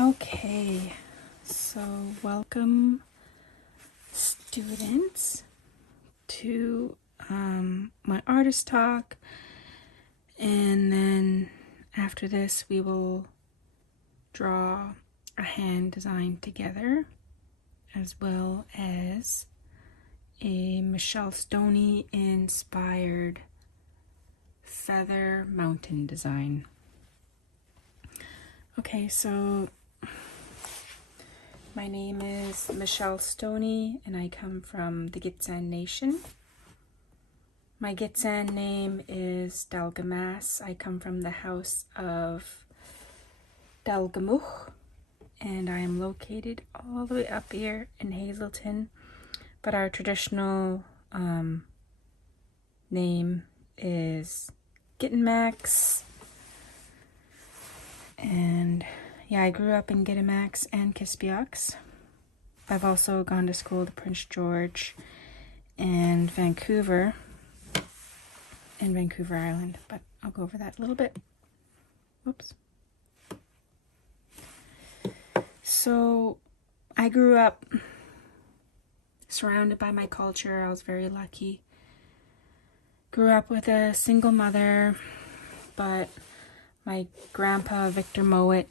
Okay, so welcome students to my artist talk, and then after this we will draw a hand design together, as well as a Michelle Stoney inspired feather mountain design. Okay, so my name is Michelle Stoney, and I come from the Gitxsan Nation. My Gitxsan name is Dalgamas. I come from the house of Dalgamuch, and I am located all the way up here in Hazelton. But our traditional name is Gittinmax. And yeah, I grew up in Gittimax and Kispiox. I've also gone to school to Prince George and Vancouver Island, but I'll go over that a little bit. Whoops. So I grew up surrounded by my culture. I was very lucky. Grew up with a single mother, but my grandpa, Victor Mowat,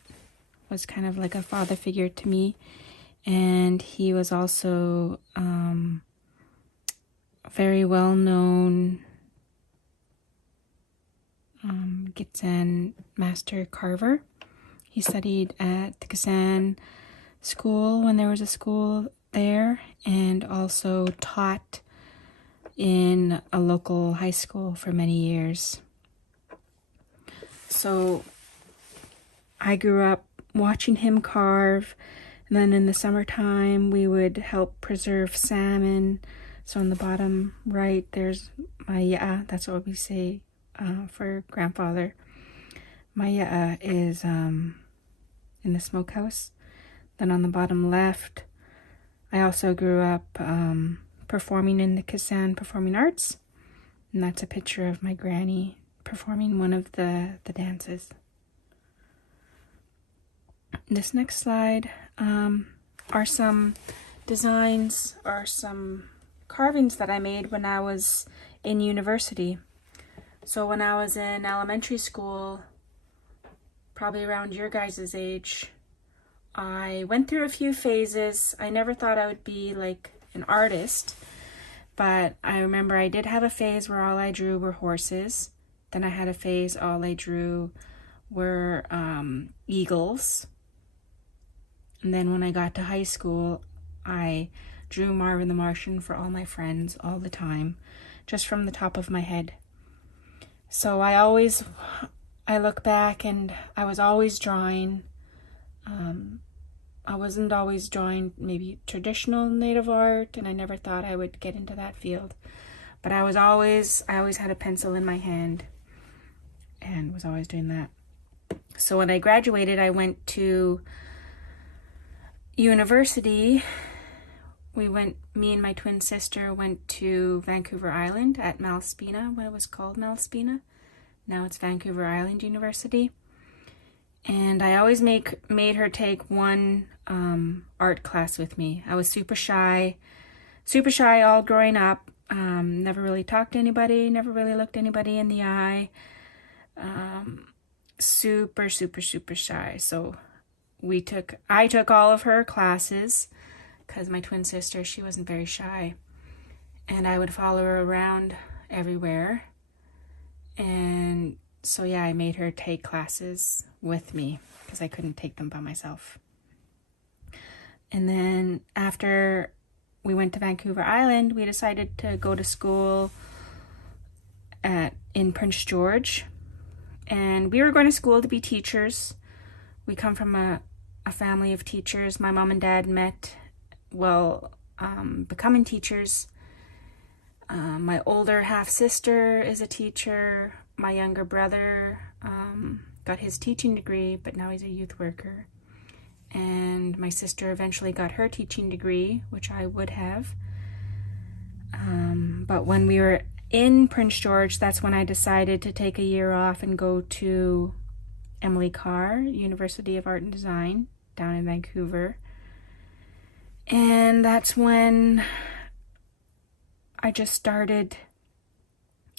was kind of like a father figure to me. And he was also a very well-known Gitxsan master carver. He studied at the Gitxsan school when there was a school there, and also taught in a local high school for many years. So I grew up watching him carve, and then in the summertime we would help preserve salmon. So on the bottom right there's my that's what we say for grandfather. My is in the smokehouse. Then on the bottom left, I also grew up performing in the Gitxsan Performing Arts, and that's a picture of my granny performing one of the dances. This next slide are some designs or some carvings that I made when I was in university. So when I was in elementary school, probably around your guys' age, I went through a few phases. I never thought I would be like an artist, but I remember I did have a phase where all I drew were horses. Then I had a phase all I drew were eagles. And then when I got to high school, I drew Marvin the Martian for all my friends all the time, just from the top of my head. So I look back and I was always drawing. I wasn't always drawing maybe traditional native art, and I never thought I would get into that field. But I always had a pencil in my hand and was always doing that. So when I graduated, I went to university. Me and my twin sister went to Vancouver Island at Malaspina, when it was called Malaspina. Now it's Vancouver Island University. And I always made her take one art class with me. I was super shy all growing up. Never really talked to anybody, never really looked anybody in the eye. Super shy. So I took all of her classes because my twin sister, she wasn't very shy. And I would follow her around everywhere. And so yeah, I made her take classes with me because I couldn't take them by myself. And then after we went to Vancouver Island, we decided to go to school in Prince George. And we were going to school to be teachers. We come from a family of teachers. My mom and dad met while becoming teachers. My older half-sister is a teacher. My younger brother got his teaching degree, but now he's a youth worker. And my sister eventually got her teaching degree, which I would have. But when we were in Prince George, that's when I decided to take a year off and go to Emily Carr, University of Art and Design, down in Vancouver. And that's when I just started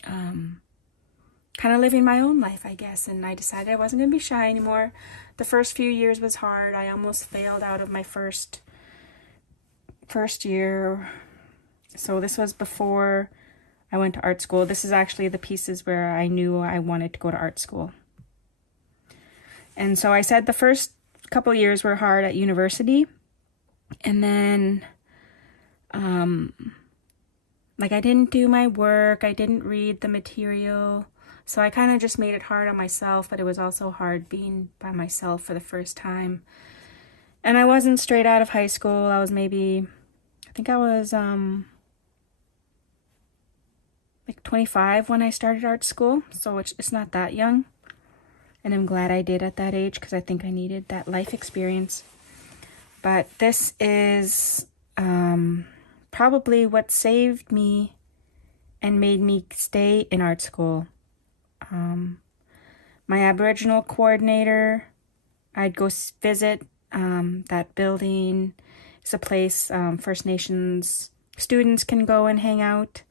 kind of living my own life, I guess. And I decided I wasn't going to be shy anymore. The first few years was hard. I almost failed out of my first year. So this was before I went to art school. This is actually the pieces where I knew I wanted to go to art school. And so I said the first couple of years were hard at university. And then, I didn't do my work. I didn't read the material. So I kind of just made it hard on myself, but it was also hard being by myself for the first time. And I wasn't straight out of high school. I was maybe, I think I was, 25 when I started art school. So it's not that young. And I'm glad I did at that age because I think I needed that life experience. But this is probably what saved me and made me stay in art school. My Aboriginal coordinator, I'd go visit that building. It's a place First Nations students can go and hang out.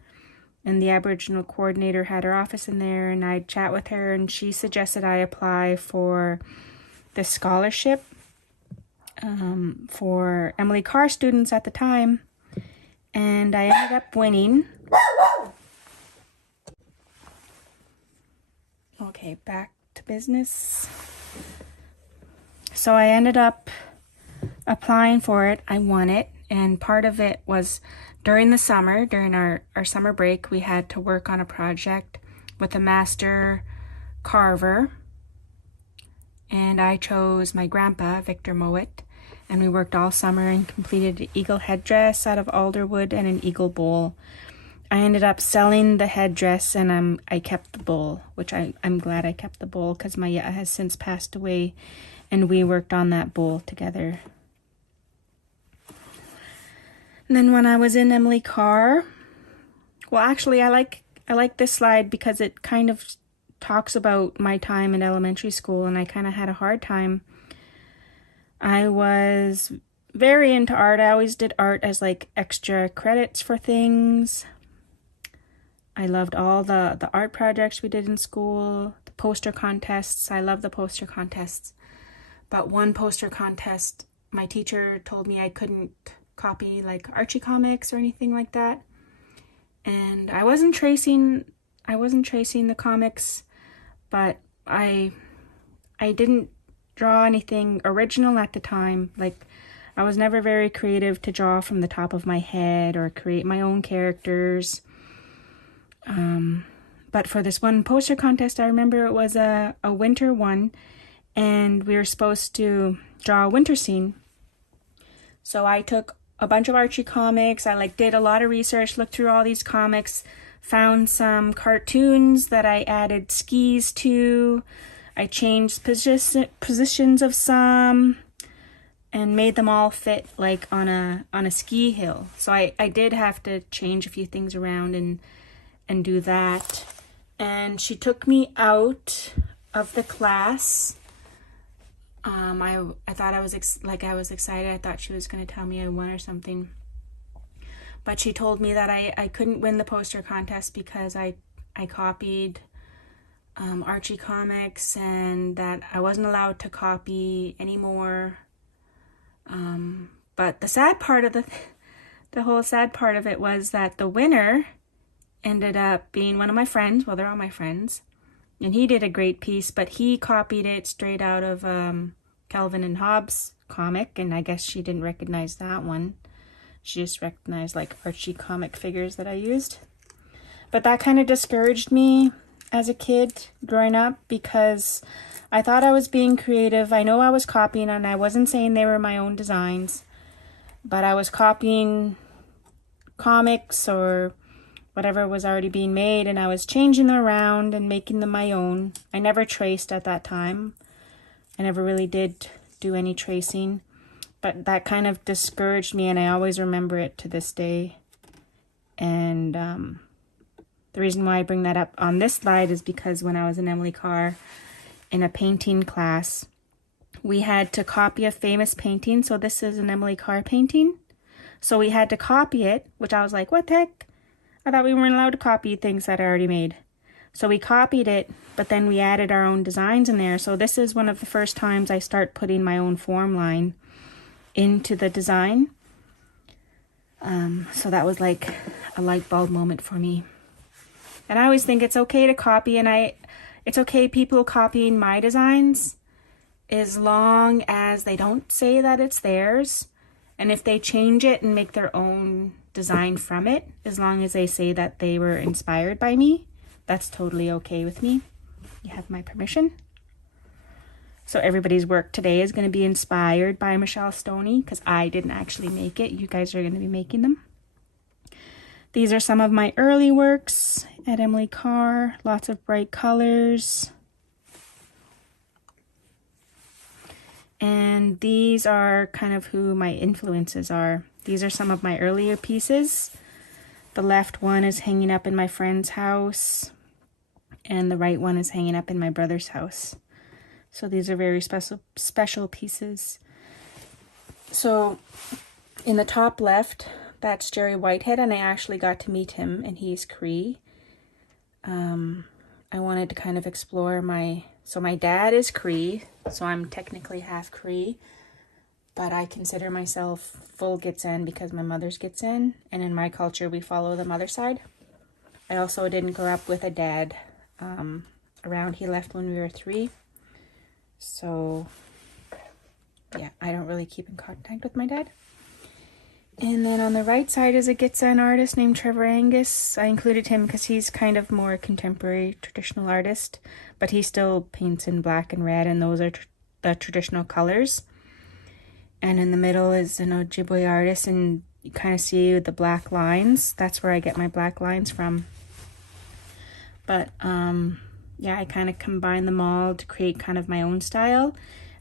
And the Aboriginal coordinator had her office in there, and I'd chat with her, and she suggested I apply for this scholarship for Emily Carr students at the time, and I ended up winning. Okay, back to business. So I ended up applying for it. I won it, and part of it was during the summer, during our summer break, we had to work on a project with a master carver, and I chose my grandpa, Victor Mowat, and we worked all summer and completed an eagle headdress out of alderwood and an eagle bowl. I ended up selling the headdress, and I kept the bowl, which I'm glad I kept the bowl because my yaya has since passed away, and we worked on that bowl together. And then when I was in Emily Carr, well, actually, I like this slide because it kind of talks about my time in elementary school, and I kind of had a hard time. I was very into art. I always did art as extra credits for things. I loved all the art projects we did in school, the poster contests. I love the poster contests. But one poster contest, my teacher told me I couldn't copy Archie comics or anything like that. And I wasn't tracing the comics, but I didn't draw anything original at the time. I was never very creative to draw from the top of my head or create my own characters. But for this one poster contest, I remember it was a winter one, and we were supposed to draw a winter scene. So I took a bunch of Archie comics. I did a lot of research, looked through all these comics, found some cartoons that I added skis to. I changed positions of some and made them all fit on a ski hill. So I did have to change a few things around and do that. And she took me out of the class. I thought I was excited. I thought she was going to tell me I won or something. But she told me that I couldn't win the poster contest because I copied Archie comics, and that I wasn't allowed to copy anymore. But the sad part of the whole sad part of it was that the winner ended up being one of my friends. Well, they're all my friends. And he did a great piece, but he copied it straight out of Calvin and Hobbes comic, and I guess she didn't recognize that one. She just recognized Archie comic figures that I used. But that kind of discouraged me as a kid growing up because I thought I was being creative. I know I was copying, and I wasn't saying they were my own designs, but I was copying comics or whatever was already being made, and I was changing them around and making them my own. I never traced at that time. I never really did do any tracing, but that kind of discouraged me, and I always remember it to this day. And the reason why I bring that up on this slide is because when I was in Emily Carr in a painting class, we had to copy a famous painting. So this is an Emily Carr painting. So we had to copy it, which I was like, what the heck? I thought we weren't allowed to copy things that I already made. So we copied it, but then we added our own designs in there. So this is one of the first times I start putting my own form line into the design. So that was like a light bulb moment for me. And I always think it's okay to copy, and it's okay people copying my designs as long as they don't say that it's theirs. And if they change it and make their own design from it, as long as they say that they were inspired by me, that's totally okay with me. You have my permission. So everybody's work today is going to be inspired by Michelle Stoney, because I didn't actually make it. You guys are going to be making them. These are some of my early works at Emily Carr. Lots of bright colors. And these are kind of who my influences are. These are some of my earlier pieces. The left one is hanging up in my friend's house, and the right one is hanging up in my brother's house. So these are very special pieces. So in the top left, that's Jerry Whitehead, and I actually got to meet him, and he's Cree. I wanted to kind of explore so my dad is Cree, so I'm technically half Cree, but I consider myself full Gitxsan because my mother's Gitxsan, and in my culture we follow the mother side. I also didn't grow up with a dad around. He left when we were 3. So yeah, I don't really keep in contact with my dad. And then on the right side is a Gitxsan artist named Trevor Angus. I included him because he's kind of more contemporary traditional artist, but he still paints in black and red, and those are the traditional colors. And in the middle is an Ojibwe artist, and you kind of see the black lines. That's where I get my black lines from. But yeah, I kind of combine them all to create kind of my own style.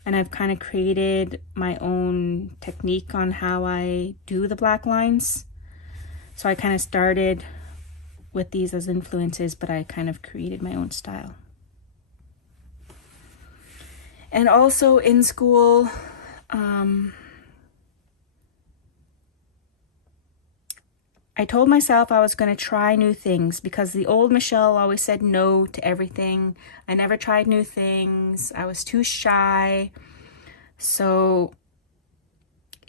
And I've kind of created my own technique on how I do the black lines. So I kind of started with these as influences, but I kind of created my own style. And also in school, I told myself I was going to try new things because the old Michelle always said no to everything. I never tried new things. I was too shy. So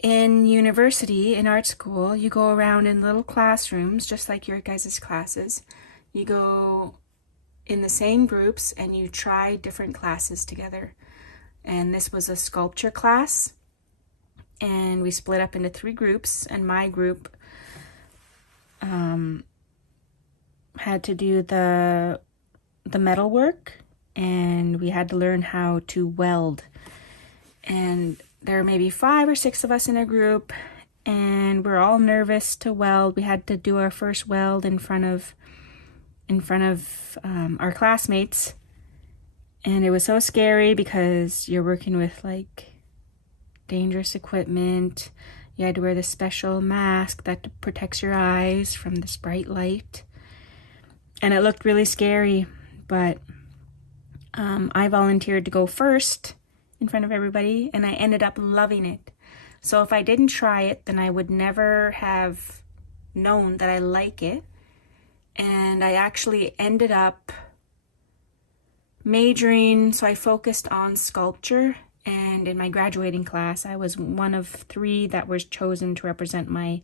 in university, in art school, you go around in little classrooms, just like your guys' classes. You go in the same groups and you try different classes together. And this was a sculpture class. And we split up into 3 groups, and my group had to do the metal work, and we had to learn how to weld. And there were maybe 5 or 6 of us in a group, and we're all nervous to weld. We had to do our first weld in front of our classmates, and it was so scary because you're working with like dangerous equipment. You had to wear this special mask that protects your eyes from this bright light. And it looked really scary, but I volunteered to go first in front of everybody, and I ended up loving it. So if I didn't try it, then I would never have known that I like it. And I actually ended up majoring, so I focused on sculpture. And in my graduating class, I was one of 3 that was chosen to represent my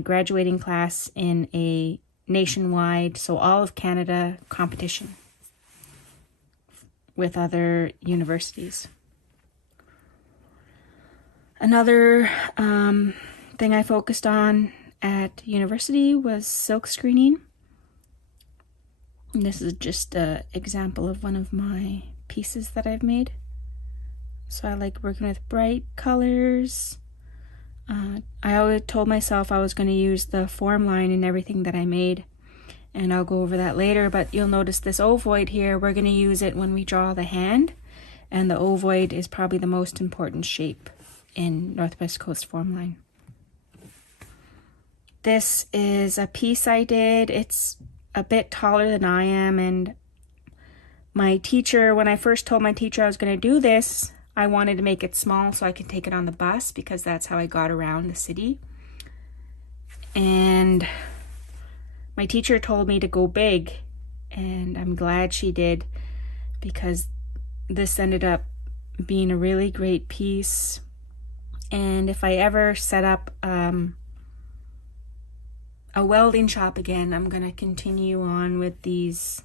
graduating class in a nationwide, so all of Canada competition with other universities. Another thing I focused on at university was silk screening. And this is just an example of one of my pieces that I've made. So I like working with bright colors. I always told myself I was going to use the form line in everything that I made. And I'll go over that later, but you'll notice this ovoid here, we're going to use it when we draw the hand. And the ovoid is probably the most important shape in Northwest Coast form line. This is a piece I did. It's a bit taller than I am, and my teacher, when I first told my teacher I was going to do this, I wanted to make it small so I could take it on the bus because that's how I got around the city. And my teacher told me to go big, and I'm glad she did, because this ended up being a really great piece. And if I ever set up a welding shop again, I'm gonna continue on with these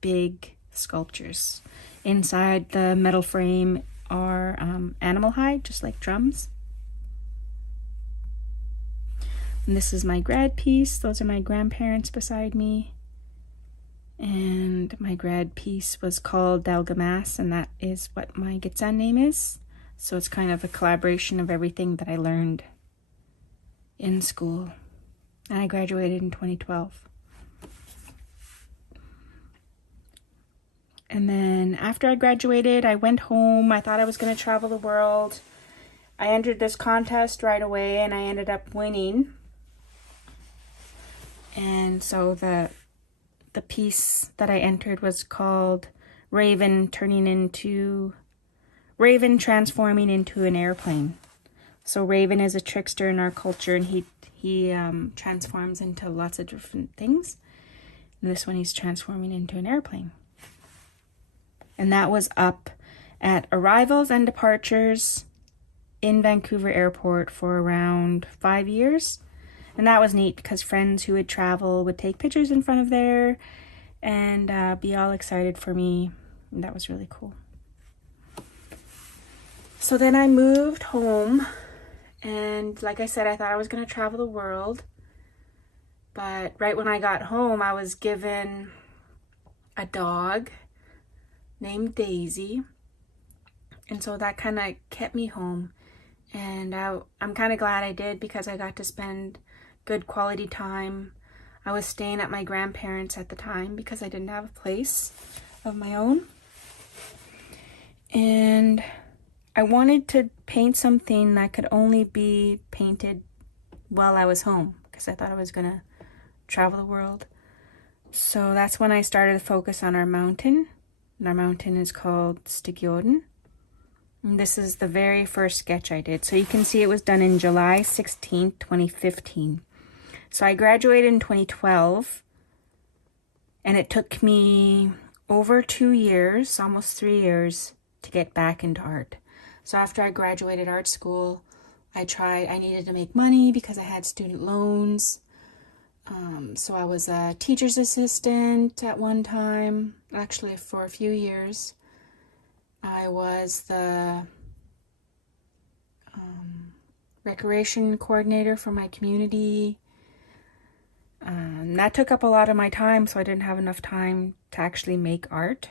big sculptures. Inside the metal frame are animal hide, just like drums. And this is my grad piece. Those are my grandparents beside me. And my grad piece was called Dalgamas, and that is what my Gitsan name is. So it's kind of a collaboration of everything that I learned in school. And I graduated in 2012. And then after I graduated, I went home. I thought I was going to travel the world. I entered this contest right away, and I ended up winning. And so the piece that I entered was called Raven transforming into an airplane. So Raven is a trickster in our culture, and he transforms into lots of different things. And this one he's transforming into an airplane. And that was up at arrivals and departures in Vancouver Airport for around 5 years. And that was neat because friends who would travel would take pictures in front of there and be all excited for me. And that was really cool. So then I moved home, and like I said, I thought I was going to travel the world. But right when I got home, I was given a dog named Daisy. And so that kind of kept me home. And I'm kind of glad I did, because I got to spend good quality time. I was staying at my grandparents' at the time because I didn't have a place of my own. And I wanted to paint something that could only be painted while I was home, because I thought I was going to travel the world. So that's when I started to focus on our mountain. And our mountain is called Stigjoden. And this is the very first sketch I did. So you can see it was done in July 16th, 2015. So I graduated in 2012, and it took me over 2 years, almost 3 years, to get back into art. So after I graduated art school, I needed to make money because I had student loans. So I was a teacher's assistant at one time, actually for a few years. I was the recreation coordinator for my community. That took up a lot of my time, so I didn't have enough time to actually make art.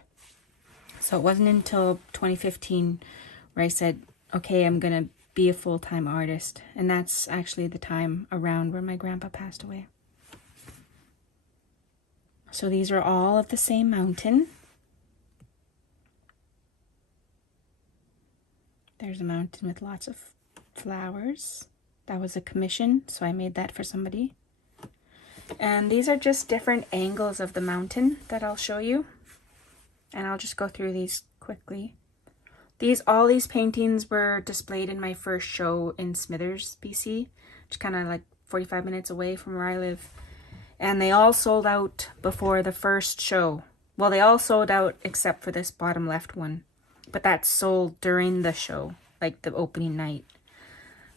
So it wasn't until 2015 where I said, okay, I'm going to be a full-time artist. And that's actually the time around where my grandpa passed away. So these are all of the same mountain. There's a mountain with lots of flowers. That was a commission, so I made that for somebody. And these are just different angles of the mountain that I'll show you. And I'll just go through these quickly. All these paintings were displayed in my first show in Smithers, BC, which is kind of like 45 minutes away from where I live. And they all sold out before the first show. Well, they all sold out except for this bottom left one. But that sold during the show, like the opening night.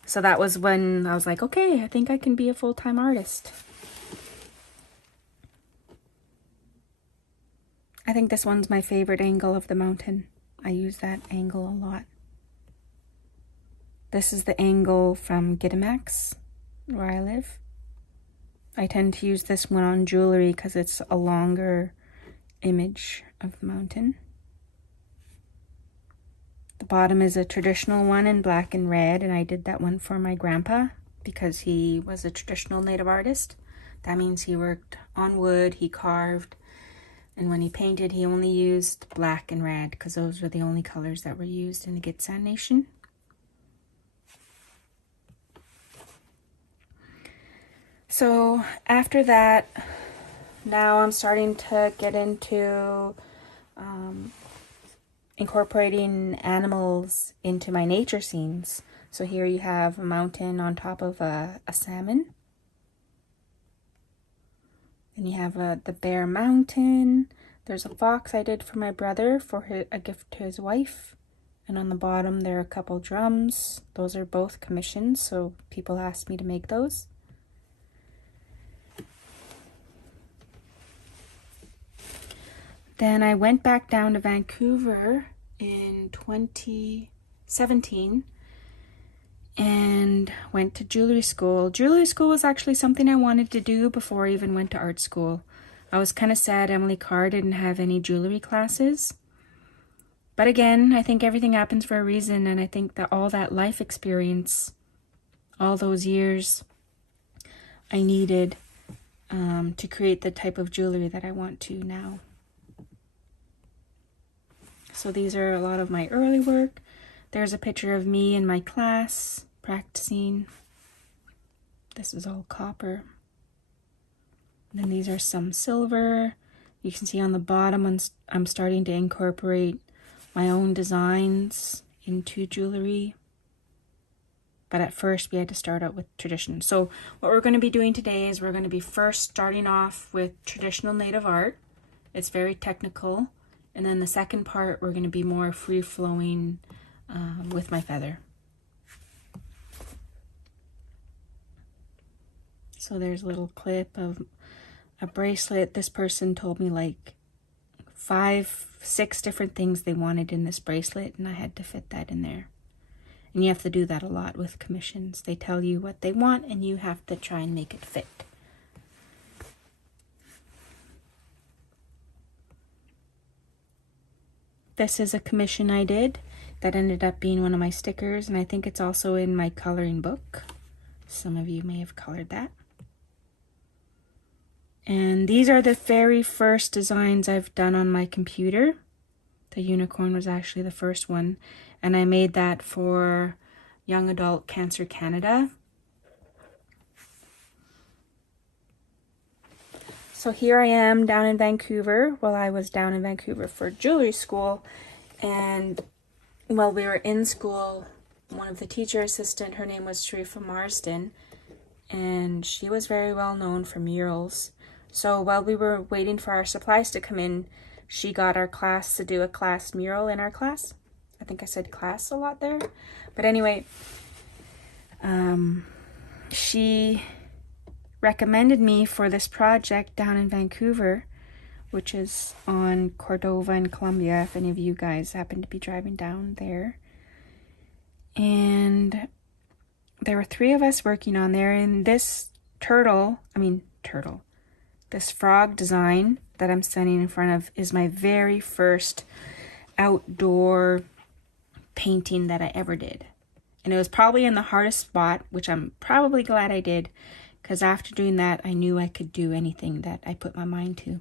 So that was when I was like, okay, I think I can be a full-time artist. I think this one's my favorite angle of the mountain. I use that angle a lot. This is the angle from Gittimax, where I live. I tend to use this one on jewelry because it's a longer image of the mountain. The bottom is a traditional one in black and red, and I did that one for my grandpa because he was a traditional native artist. That means he worked on wood, he carved, and when he painted, he only used black and red because those were the only colors that were used in the Gitsan Nation. So after that, now I'm starting to get into incorporating animals into my nature scenes. So here you have a mountain on top of a salmon. Then you have the Bear Mountain. There's a fox I did for my brother for a gift to his wife. And on the bottom there are a couple drums. Those are both commissions, so people asked me to make those. Then I went back down to Vancouver in 2017 and went to jewelry school. Jewelry school was actually something I wanted to do before I even went to art school. I was kind of sad Emily Carr didn't have any jewelry classes. But again, I think everything happens for a reason, and I think that all that life experience, all those years, I needed to create the type of jewelry that I want to now. So these are a lot of my early work. There's a picture of me in my class practicing. This is all copper. And then these are some silver. You can see on the bottom I'm starting to incorporate my own designs into jewelry. But at first we had to start out with tradition. So what we're going to be doing today is we're going to be first starting off with traditional native art. It's very technical. And then the second part, we're going to be more free-flowing with my feather. So there's a little clip of a bracelet. This person told me like 5, 6 different things they wanted in this bracelet, and I had to fit that in there. And you have to do that a lot with commissions. They tell you what they want, and you have to try and make it fit. This is a commission I did that ended up being one of my stickers, and I think it's also in my coloring book. Some of you may have colored that. And these are the very first designs I've done on my computer. The unicorn was actually the first one, and I made that for Young Adult Cancer Canada. So here I am down in Vancouver. Well, I was down in Vancouver for jewelry school, and while we were in school, one of the teacher assistant, her name was Sharifa Marsden, and she was very well known for murals. So while we were waiting for our supplies to come in, she got our class to do a class mural in our class. I think I said class a lot there. But anyway, she recommended me for this project down in Vancouver, which is on Cordova and Columbia, if any of you guys happen to be driving down there. And there were 3 of us working on there, and this this frog design that I'm standing in front of is my very first outdoor painting that I ever did. And it was probably in the hardest spot, which I'm probably glad I did, because after doing that, I knew I could do anything that I put my mind to.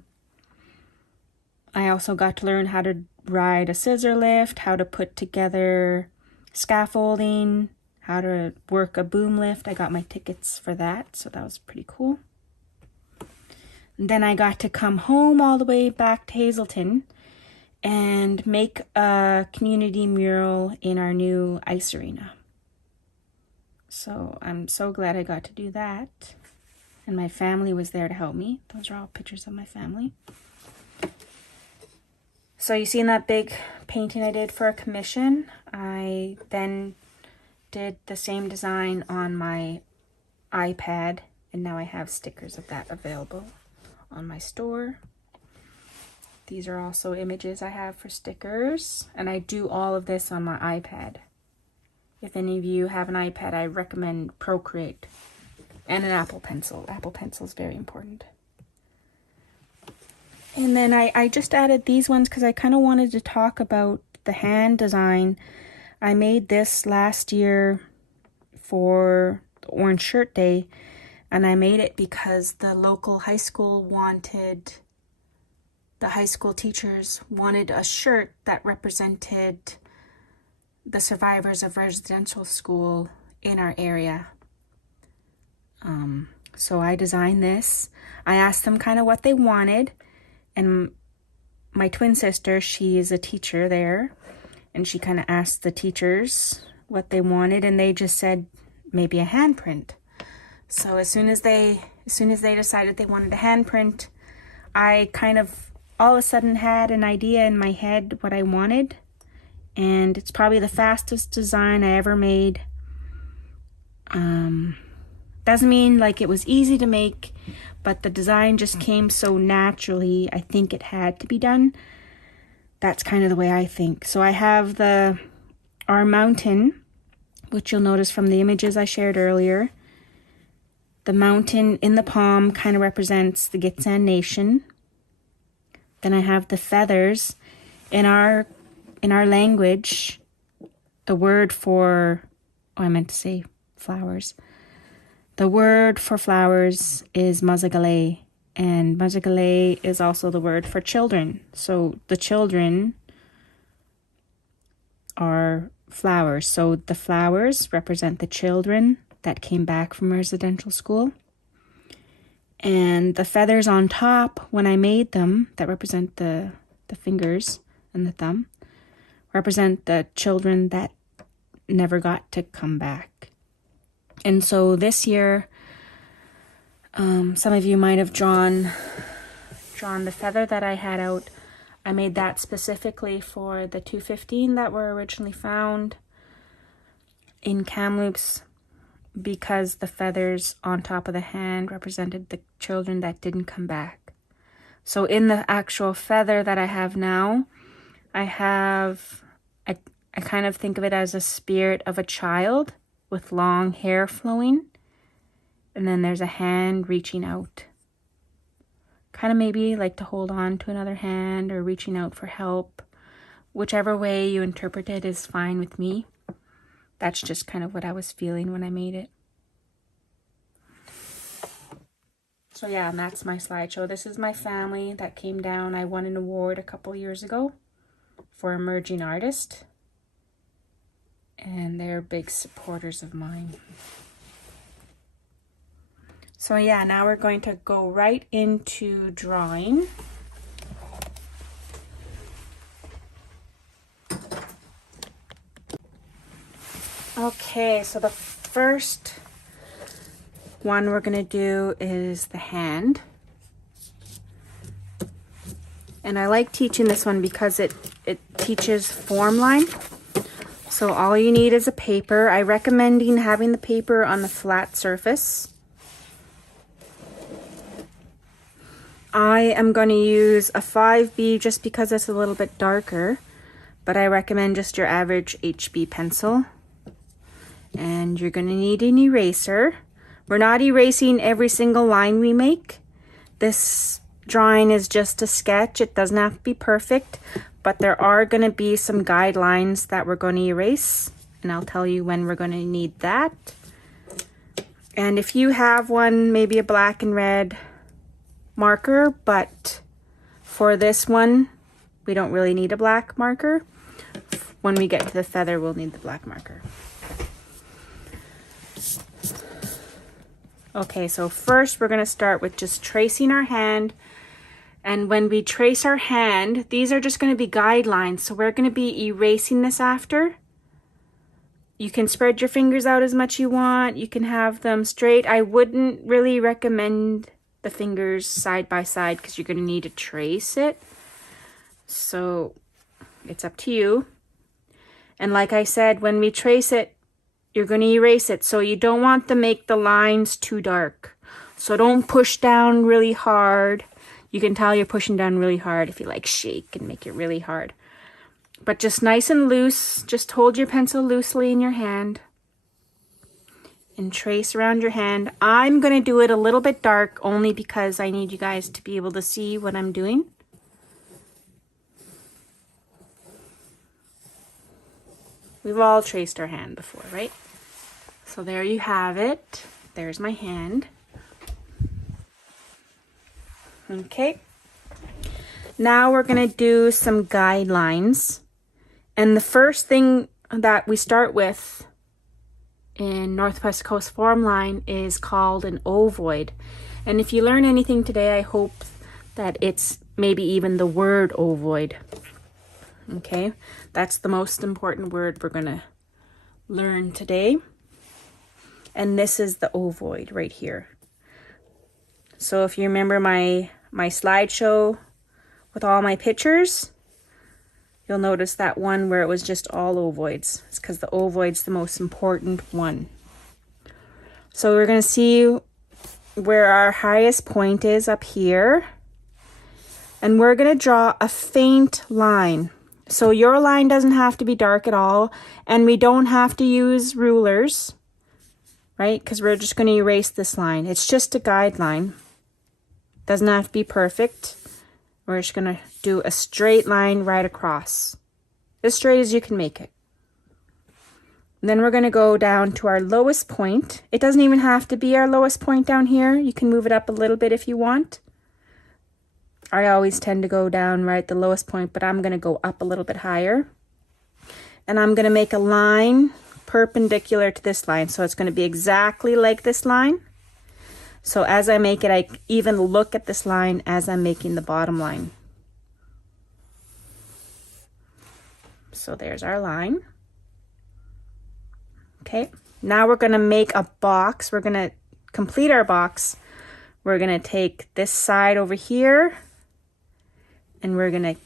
I also got to learn how to ride a scissor lift, how to put together scaffolding, how to work a boom lift. I got my tickets for that, so that was pretty cool. And then I got to come home all the way back to Hazelton and make a community mural in our new ice arena. So I'm so glad I got to do that. And my family was there to help me. Those are all pictures of my family. So you see in that big painting I did for a commission, I then did the same design on my iPad, and now I have stickers of that available on my store. These are also images I have for stickers, and I do all of this on my iPad. If any of you have an iPad, I recommend Procreate and an Apple Pencil. Apple Pencil is very important. And then I just added these ones because I kind of wanted to talk about the hand design. I made this last year for the Orange Shirt Day, and I made it because the local high school the high school teachers wanted a shirt that represented the survivors of residential school in our area. So I designed this. I asked them kind of what they wanted, and my twin sister, she is a teacher there, and she kind of asked the teachers what they wanted, and they just said maybe a handprint. So as soon as they decided they wanted a handprint, I kind of all of a sudden had an idea in my head what I wanted, and it's probably the fastest design I ever made. Doesn't mean like it was easy to make, but the design just came so naturally. I think it had to be done. That's kind of the way I think. So I have our mountain, which you'll notice from the images I shared earlier. The mountain in the palm kind of represents the Gitxsan Nation. Then I have the feathers. In our language, the word for, I meant to say flowers. The word for flowers is mazagale, and mazagale is also the word for children. So the children are flowers. So the flowers represent the children that came back from residential school. And the feathers on top, when I made them, that represent the fingers and the thumb, represent the children that never got to come back. And so this year, some of you might have drawn the feather that I had out. I made that specifically for the 215 that were originally found in Kamloops, because the feathers on top of the hand represented the children that didn't come back. So in the actual feather that I have now, I kind of think of it as a spirit of a child with long hair flowing, and then there's a hand reaching out. Kind of maybe like to hold on to another hand or reaching out for help. Whichever way you interpret it is fine with me. That's just kind of what I was feeling when I made it. So yeah, and that's my slideshow. This is my family that came down. I won an award a couple years ago for Emerging Artist, and they're big supporters of mine. So yeah, now we're going to go right into drawing. Okay, so the first one we're going to do is the hand. And I like teaching this one because it teaches form line. So all you need is a paper. I recommend having the paper on the flat surface. I am going to use a 5B just because it's a little bit darker, but I recommend just your average HB pencil. And you're going to need an eraser. We're not erasing every single line we make. This drawing is just a sketch. It doesn't have to be perfect, but there are going to be some guidelines that we're going to erase, and I'll tell you when we're going to need that. And if you have one, maybe a black and red marker, but for this one, we don't really need a black marker. When we get to the feather, we'll need the black marker. Okay, so first we're going to start with just tracing our hand. And when we trace our hand, these are just going to be guidelines. So we're going to be erasing this after. You can spread your fingers out as much you want. You can have them straight. I wouldn't really recommend the fingers side by side because you're going to need to trace it. So it's up to you. And like I said, when we trace it, you're going to erase it. So you don't want to make the lines too dark. So don't push down really hard. You can tell you're pushing down really hard if you like shake and make it really hard. But just nice and loose. Just hold your pencil loosely in your hand and trace around your hand. I'm going to do it a little bit dark only because I need you guys to be able to see what I'm doing. We've all traced our hand before, right? So there you have it. There's my hand. Okay. Now we're going to do some guidelines. And the first thing that we start with in Northwest Coast Form Line is called an ovoid. And if you learn anything today, I hope that it's maybe even the word ovoid. Okay, that's the most important word we're gonna learn today. And this is the ovoid right here. So if you remember my slideshow with all my pictures, you'll notice that one where it was just all ovoids. It's because the ovoid's the most important one. So we're gonna see where our highest point is up here. And we're gonna draw a faint line. So your line doesn't have to be dark at all, and we don't have to use rulers, right? Because we're just gonna erase this line. It's just a guideline. Doesn't have to be perfect. We're just gonna do a straight line right across. As straight as you can make it. And then we're gonna go down to our lowest point. It doesn't even have to be our lowest point down here. You can move it up a little bit if you want. I always tend to go down right at the lowest point, but I'm gonna go up a little bit higher. And I'm gonna make a line perpendicular to this line. So it's gonna be exactly like this line. So as I make it, I even look at this line as I'm making the bottom line. So there's our line. Okay, now we're gonna make a box. We're gonna complete our box. We're gonna take this side over here and we're gonna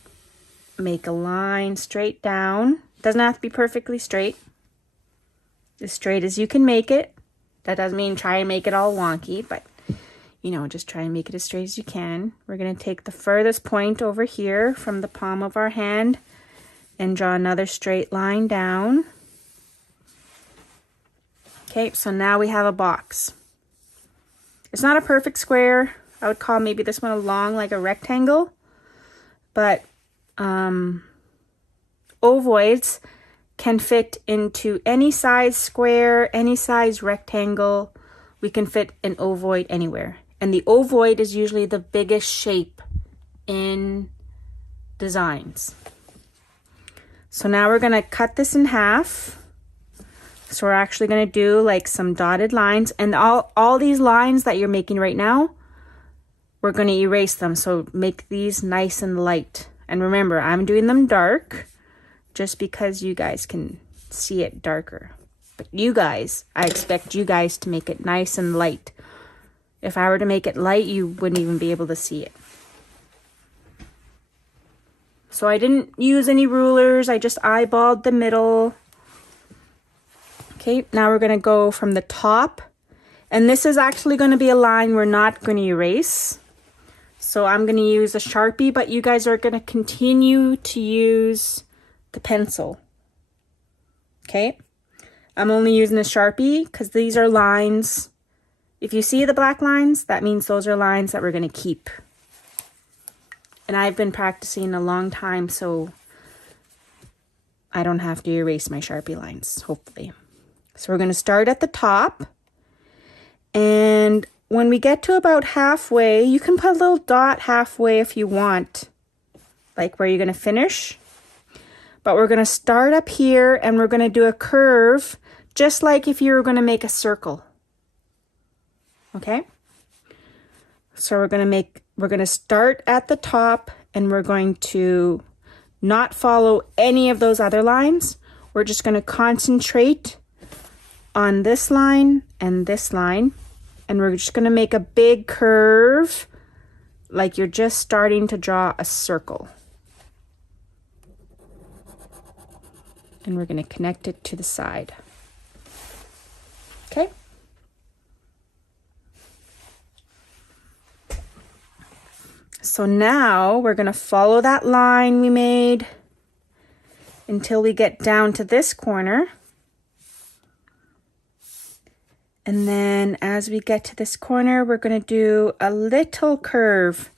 make a line straight down. Doesn't have to be perfectly straight. As straight as you can make it. That doesn't mean try and make it all wonky, but you know, just try and make it as straight as you can. We're gonna take the furthest point over here from the palm of our hand and draw another straight line down. Okay, so now we have a box. It's not a perfect square. I would call maybe this one along like a rectangle, but ovoids can fit into any size square, any size rectangle. We can fit an ovoid anywhere. And the ovoid is usually the biggest shape in designs. So now we're gonna cut this in half. So we're actually gonna do like some dotted lines, and all these lines that you're making right now, we're gonna erase them. So make these nice and light. And remember, I'm doing them dark just because you guys can see it darker. But you guys, I expect you guys to make it nice and light. If I were to make it light, you wouldn't even be able to see it. So I didn't use any rulers. I just eyeballed the middle. Okay, now we're gonna go from the top. And this is actually gonna be a line we're not gonna erase. So I'm gonna use a Sharpie, but you guys are gonna continue to use the pencil. Okay, I'm only using a Sharpie because these are lines. If you see the black lines, that means those are lines that we're gonna keep. And I've been practicing a long time, so I don't have to erase my Sharpie lines, hopefully. So we're gonna start at the top. And when we get to about halfway, you can put a little dot halfway if you want, like where you're gonna finish. But we're gonna start up here and we're gonna do a curve, just like if you were gonna make a circle. Okay? So we're gonna start at the top and we're going to not follow any of those other lines. We're just gonna concentrate on this line and this line. And we're just gonna make a big curve like you're just starting to draw a circle. And we're gonna connect it to the side. Okay? So now we're gonna follow that line we made until we get down to this corner. And then as we get to this corner, we're gonna do a little curve.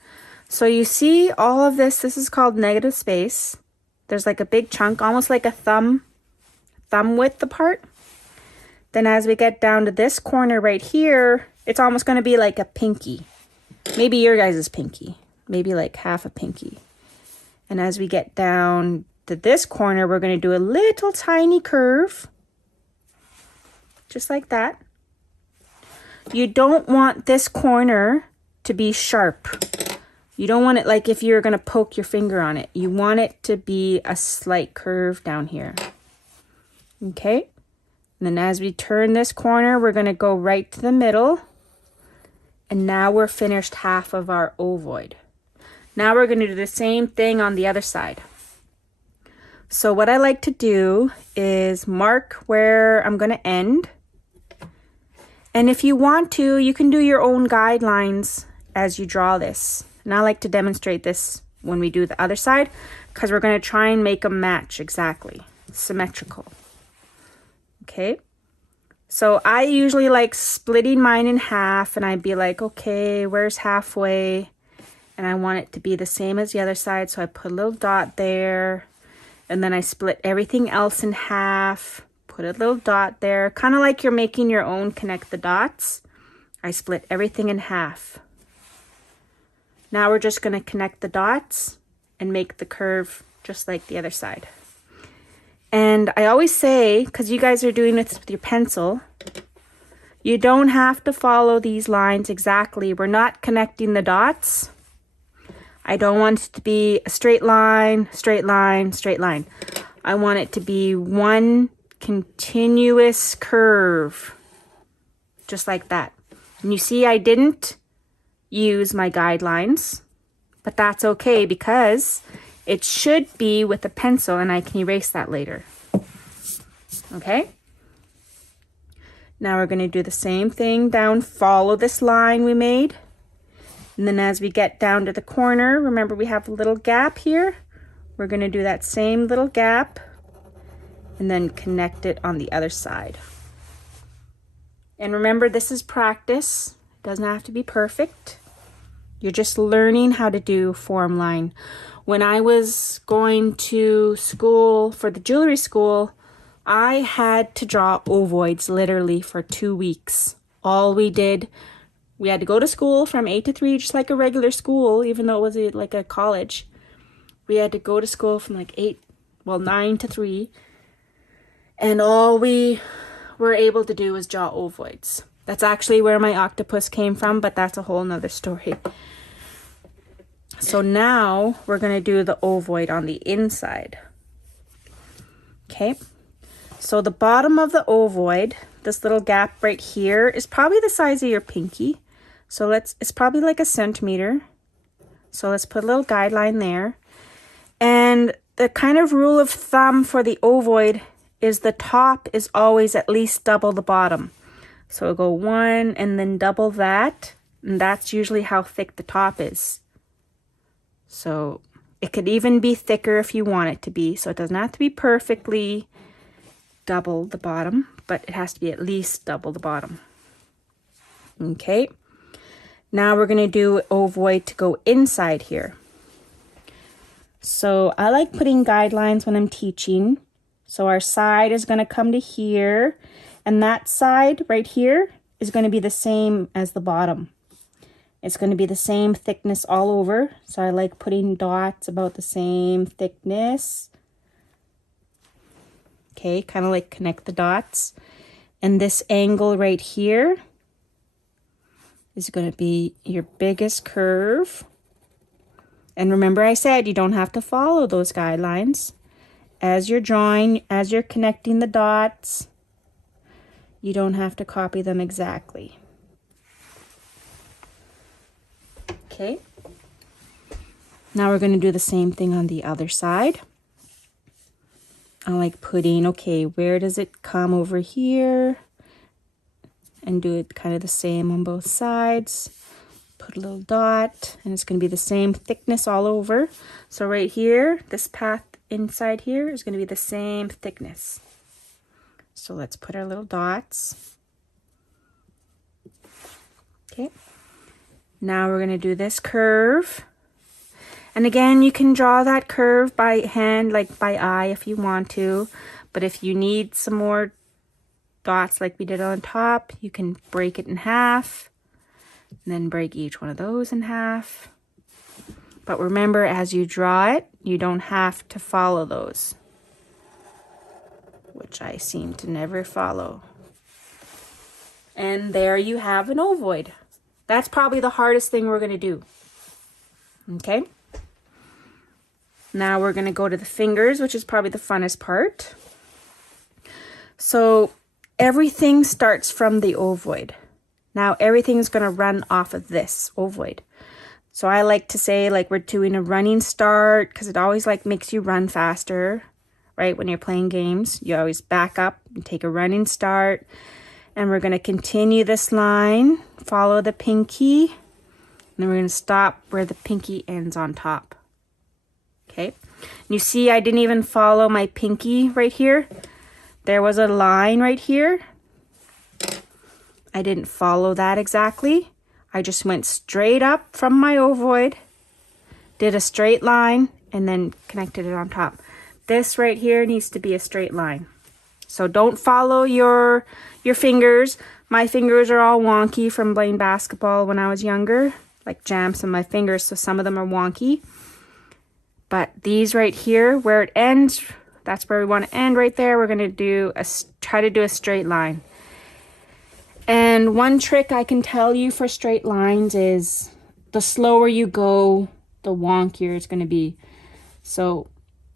So you see all of this is called negative space. There's like a big chunk, almost like a thumb width apart. Then as we get down to this corner right here, it's almost gonna be like a pinky. Maybe your guys' pinky, maybe like half a pinky. And as we get down to this corner, we're gonna do a little tiny curve, just like that. You don't want this corner to be sharp. You don't want it like if you're going to poke your finger on it. You want it to be a slight curve down here. Okay? And then as we turn this corner, we're going to go right to the middle. And now we're finished half of our ovoid. Now we're going to do the same thing on the other side. So what I like to do is mark where I'm going to end. And if you want to, you can do your own guidelines as you draw this. And I like to demonstrate this when we do the other side because we're going to try and make them match exactly, symmetrical. Okay, so I usually like splitting mine in half, and I'd be like, okay, where's halfway? And I want it to be the same as the other side, so I put a little dot there, and then I split everything else in half, put a little dot there, kind of like you're making your own connect the dots. I split everything in half. Now we're just going to connect the dots and make the curve just like the other side. And I always say, because you guys are doing this with your pencil, you don't have to follow these lines exactly. We're not connecting the dots. I don't want it to be a straight line, straight line, straight line. I want it to be one continuous curve, just like that. And you see, I didn't use my guidelines, but that's okay because it should be with a pencil and I can erase that later. Okay? Now we're going to do the same thing down, follow this line we made. And then as we get down to the corner, remember we have a little gap here. We're going to do that same little gap and then connect it on the other side. And remember, this is practice. It doesn't have to be perfect. You're just learning how to do form line. When I was going to school for the jewelry school, I had to draw ovoids literally for 2 weeks. All we did, we had to go to school from 8 to 3, just like a regular school, even though it was like a college. We had to go to school from like 9 to 3. And all we were able to do was draw ovoids. That's actually where my octopus came from, but that's a whole nother story. So now we're going to do the ovoid on the inside. Okay. So the bottom of the ovoid, this little gap right here, is probably the size of your pinky. So it's probably like 1 centimeter. So let's put a little guideline there. And the kind of rule of thumb for the ovoid is the top is always at least double the bottom. So we'll go 1 and then double that. And that's usually how thick the top is. So it could even be thicker if you want it to be. So it doesn't have to be perfectly double the bottom, but it has to be at least double the bottom. Okay. Now we're going to do ovoid to go inside here. So I like putting guidelines when I'm teaching. So our side is going to come to here, and that side right here is going to be the same as the bottom. It's going to be the same thickness all over. So I like putting dots about the same thickness. Okay, kind of like connect the dots. And this angle right here is going to be your biggest curve. And remember I said you don't have to follow those guidelines. As you're drawing, as you're connecting the dots, you don't have to copy them exactly. Okay. Now we're going to do the same thing on the other side. I like putting, okay, where does it come over here? And do it kind of the same on both sides. Put a little dot, and it's going to be the same thickness all over. So right here, this path inside here is going to be the same thickness. So let's put our little dots. Okay. Now we're going to do this curve. And again, you can draw that curve by hand, like by eye if you want to. But if you need some more dots like we did on top, you can break it in half. And then break each one of those in half. But remember, as you draw it, you don't have to follow those, which I seem to never follow. And there you have an ovoid. That's probably the hardest thing we're going to do. Okay. Now we're going to go to the fingers, which is probably the funnest part. So everything starts from the ovoid. Now everything's going to run off of this ovoid. So I like to say like we're doing a running start because it always like makes you run faster, right? When you're playing games, you always back up and take a running start. And we're going to continue this line, follow the pinky, and then we're going to stop where the pinky ends on top. Okay. And you see I didn't even follow my pinky right here. There was a line right here. I didn't follow that exactly. I just went straight up from my ovoid, did a straight line, and then connected it on top. This right here needs to be a straight line. So don't follow your fingers. My fingers are all wonky from playing basketball when I was younger, like jams on my fingers, so some of them are wonky. But these right here, where it ends, that's where we want to end right there. We're going to try to do a straight line. And one trick I can tell you for straight lines is the slower you go, the wonkier it's going to be. So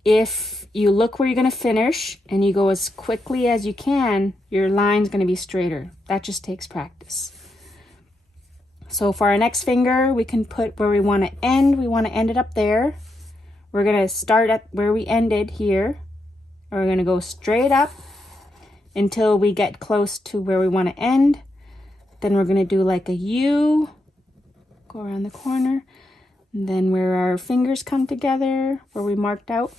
if you look where you're going to finish and you go as quickly as you can, your line's going to be straighter. That just takes practice. So for our next finger, we can put where we want to end. We want to end it up there. We're going to start at where we ended here. And we're going to go straight up until we get close to where we want to end. Then we're going to do like a U, go around the corner, and then where our fingers come together, where we marked out,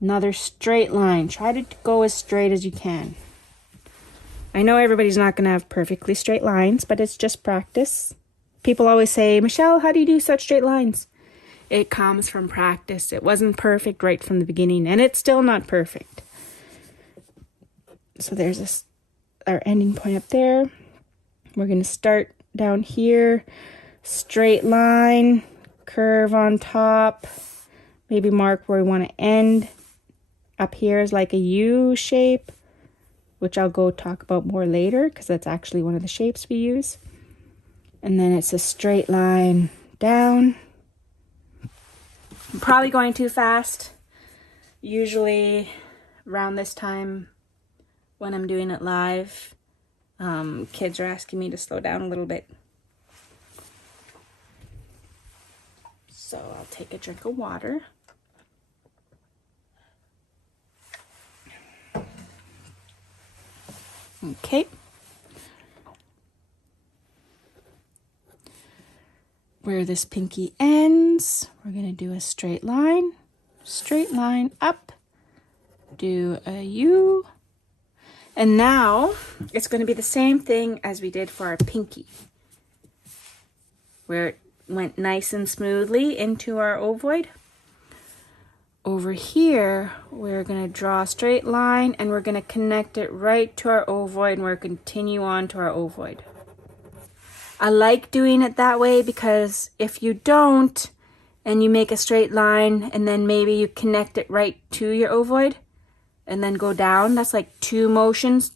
another straight line. Try to go as straight as you can. I know everybody's not going to have perfectly straight lines, but it's just practice. People always say, Michelle, how do you do such straight lines? It comes from practice. It wasn't perfect right from the beginning, and it's still not perfect. So there's our ending point up there. We're going to start down here, straight line, curve on top, maybe mark where we want to end. Up here is like a U shape, which I'll go talk about more later because that's actually one of the shapes we use. And then it's a straight line down. I'm probably going too fast. Usually around this time when I'm doing it live, kids are asking me to slow down a little bit. So I'll take a drink of water. Okay. Where this pinky ends, we're going to do a straight line up, do a U, and now it's going to be the same thing as we did for our pinky, where it went nice and smoothly into our ovoid. Over here, we're going to draw a straight line and we're going to connect it right to our ovoid, and we're going to continue on to our ovoid. I like doing it that way because if you don't and you make a straight line and then maybe you connect it right to your ovoid and then go down, that's like two motions.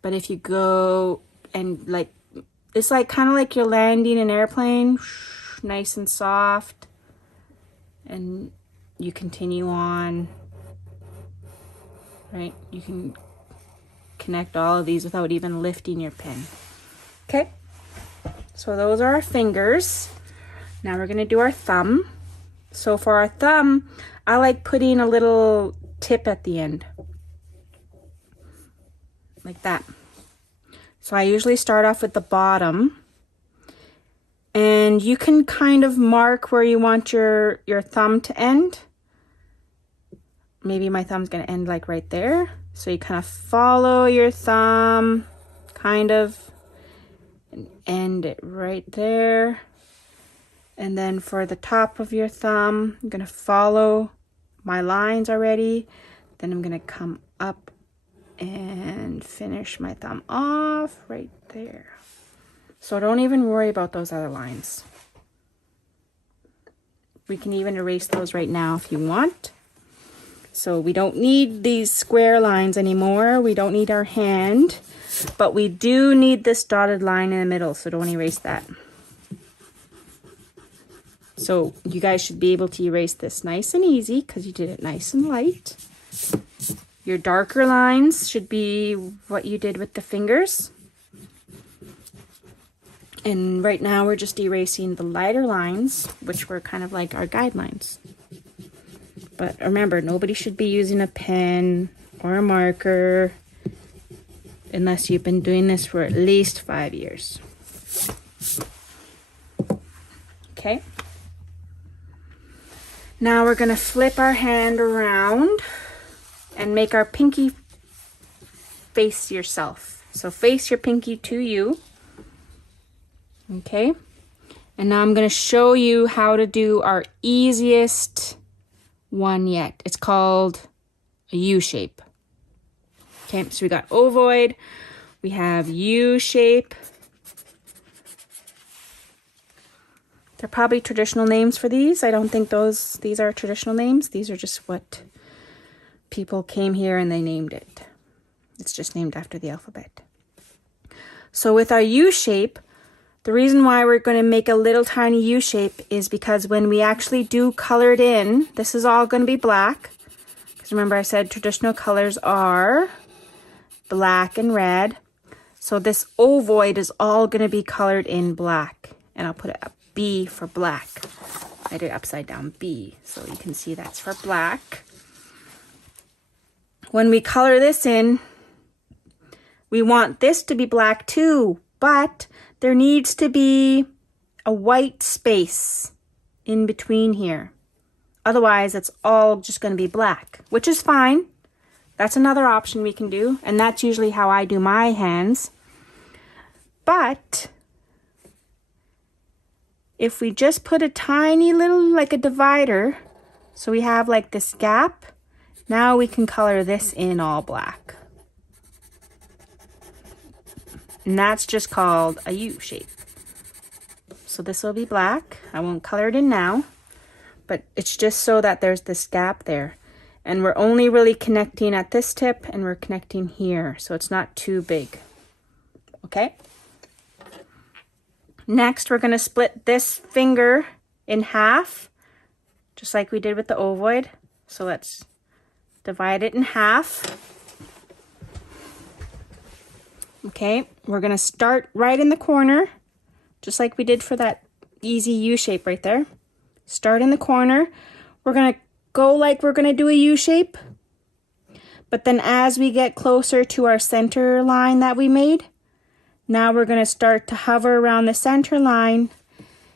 But if you go and like, it's like kind of like you're landing an airplane, nice and soft, and you continue on, right? You can connect all of these without even lifting your pen. Okay, so those are our fingers. Now we're going to do our thumb. So for our thumb, I like putting a little tip at the end, like that. So I usually start off with the bottom, and you can kind of mark where you want your thumb to end. Maybe my thumb's going to end like right there. So you kind of follow your thumb, kind of, and end it right there. And then for the top of your thumb, I'm going to follow my lines already. Then I'm going to come up and finish my thumb off right there. So don't even worry about those other lines. We can even erase those right now if you want. So we don't need these square lines anymore. We don't need our hand, but we do need this dotted line in the middle, so don't erase that. So you guys should be able to erase this nice and easy because you did it nice and light. Your darker lines should be what you did with the fingers. And right now we're just erasing the lighter lines, which were kind of like our guidelines. But remember, nobody should be using a pen or a marker unless you've been doing this for at least 5 years. Okay. Now we're going to flip our hand around and make our pinky face yourself. So face your pinky to you. Okay. And now I'm going to show you how to do our easiest one yet. It's called a U shape. Okay, so we got ovoid, we have U shape. They're probably traditional names for these. I don't think these are traditional names. These are just what people came here and they named it. It's just named after the alphabet. So with our U shape, the reason why we're going to make a little tiny U shape is because when we actually do color it in, this is all going to be black. Because remember I said traditional colors are black and red. So this ovoid is all going to be colored in black. And I'll put a B for black. I did upside down B, so you can see that's for black. When we color this in, we want this to be black too, but there needs to be a white space in between here. Otherwise, it's all just going to be black, which is fine. That's another option we can do, and that's usually how I do my hands. But if we just put a tiny little, like a divider, so we have like this gap, now we can color this in all black. And that's just called a U shape. So this will be black. I won't color it in now, but it's just so that there's this gap there. And we're only really connecting at this tip and we're connecting here, so it's not too big. Okay? Next, we're going to split this finger in half, just like we did with the ovoid. So let's divide it in half. Okay, we're going to start right in the corner, just like we did for that easy U shape right there. Start in the corner. We're going to go like we're going to do a U shape. But then as we get closer to our center line that we made, now we're going to start to hover around the center line